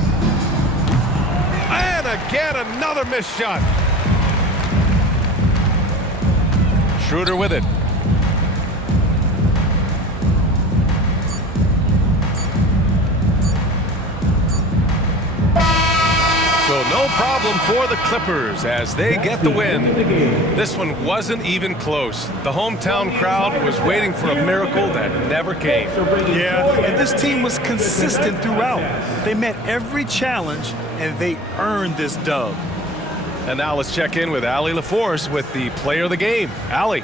And again, another missed shot. Schroeder with it. So no problem for the Clippers as they get the win. This one wasn't even close. The hometown crowd was waiting for a miracle that never came. Yeah, and this team was consistent throughout. They met every challenge, and they earned this dub. And now let's check in with Allie LaForce with the player of the game. Allie.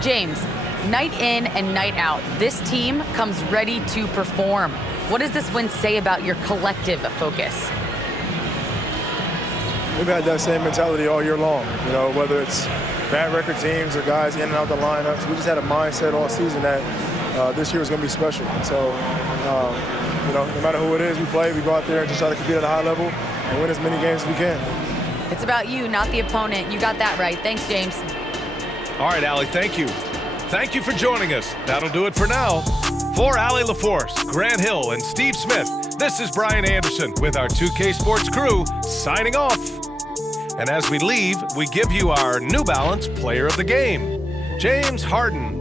James, night in and night out, this team comes ready to perform. What does this win say about your collective focus? We've had that same mentality all year long, you know, whether it's bad record teams or guys in and out the lineups. We just had a mindset all season that this year was going to be special. And so, you know, no matter who it is we play, we go out there and just try to compete at a high level and win as many games as we can. It's about you, not the opponent. You got that right. Thanks, James. All right, Allie, thank you. Thank you for joining us. That'll do it for now. For Allie LaForce, Grant Hill, and Steve Smith, this is Brian Anderson with our 2K Sports crew signing off. And as we leave, we give you our New Balance Player of the Game, James Harden.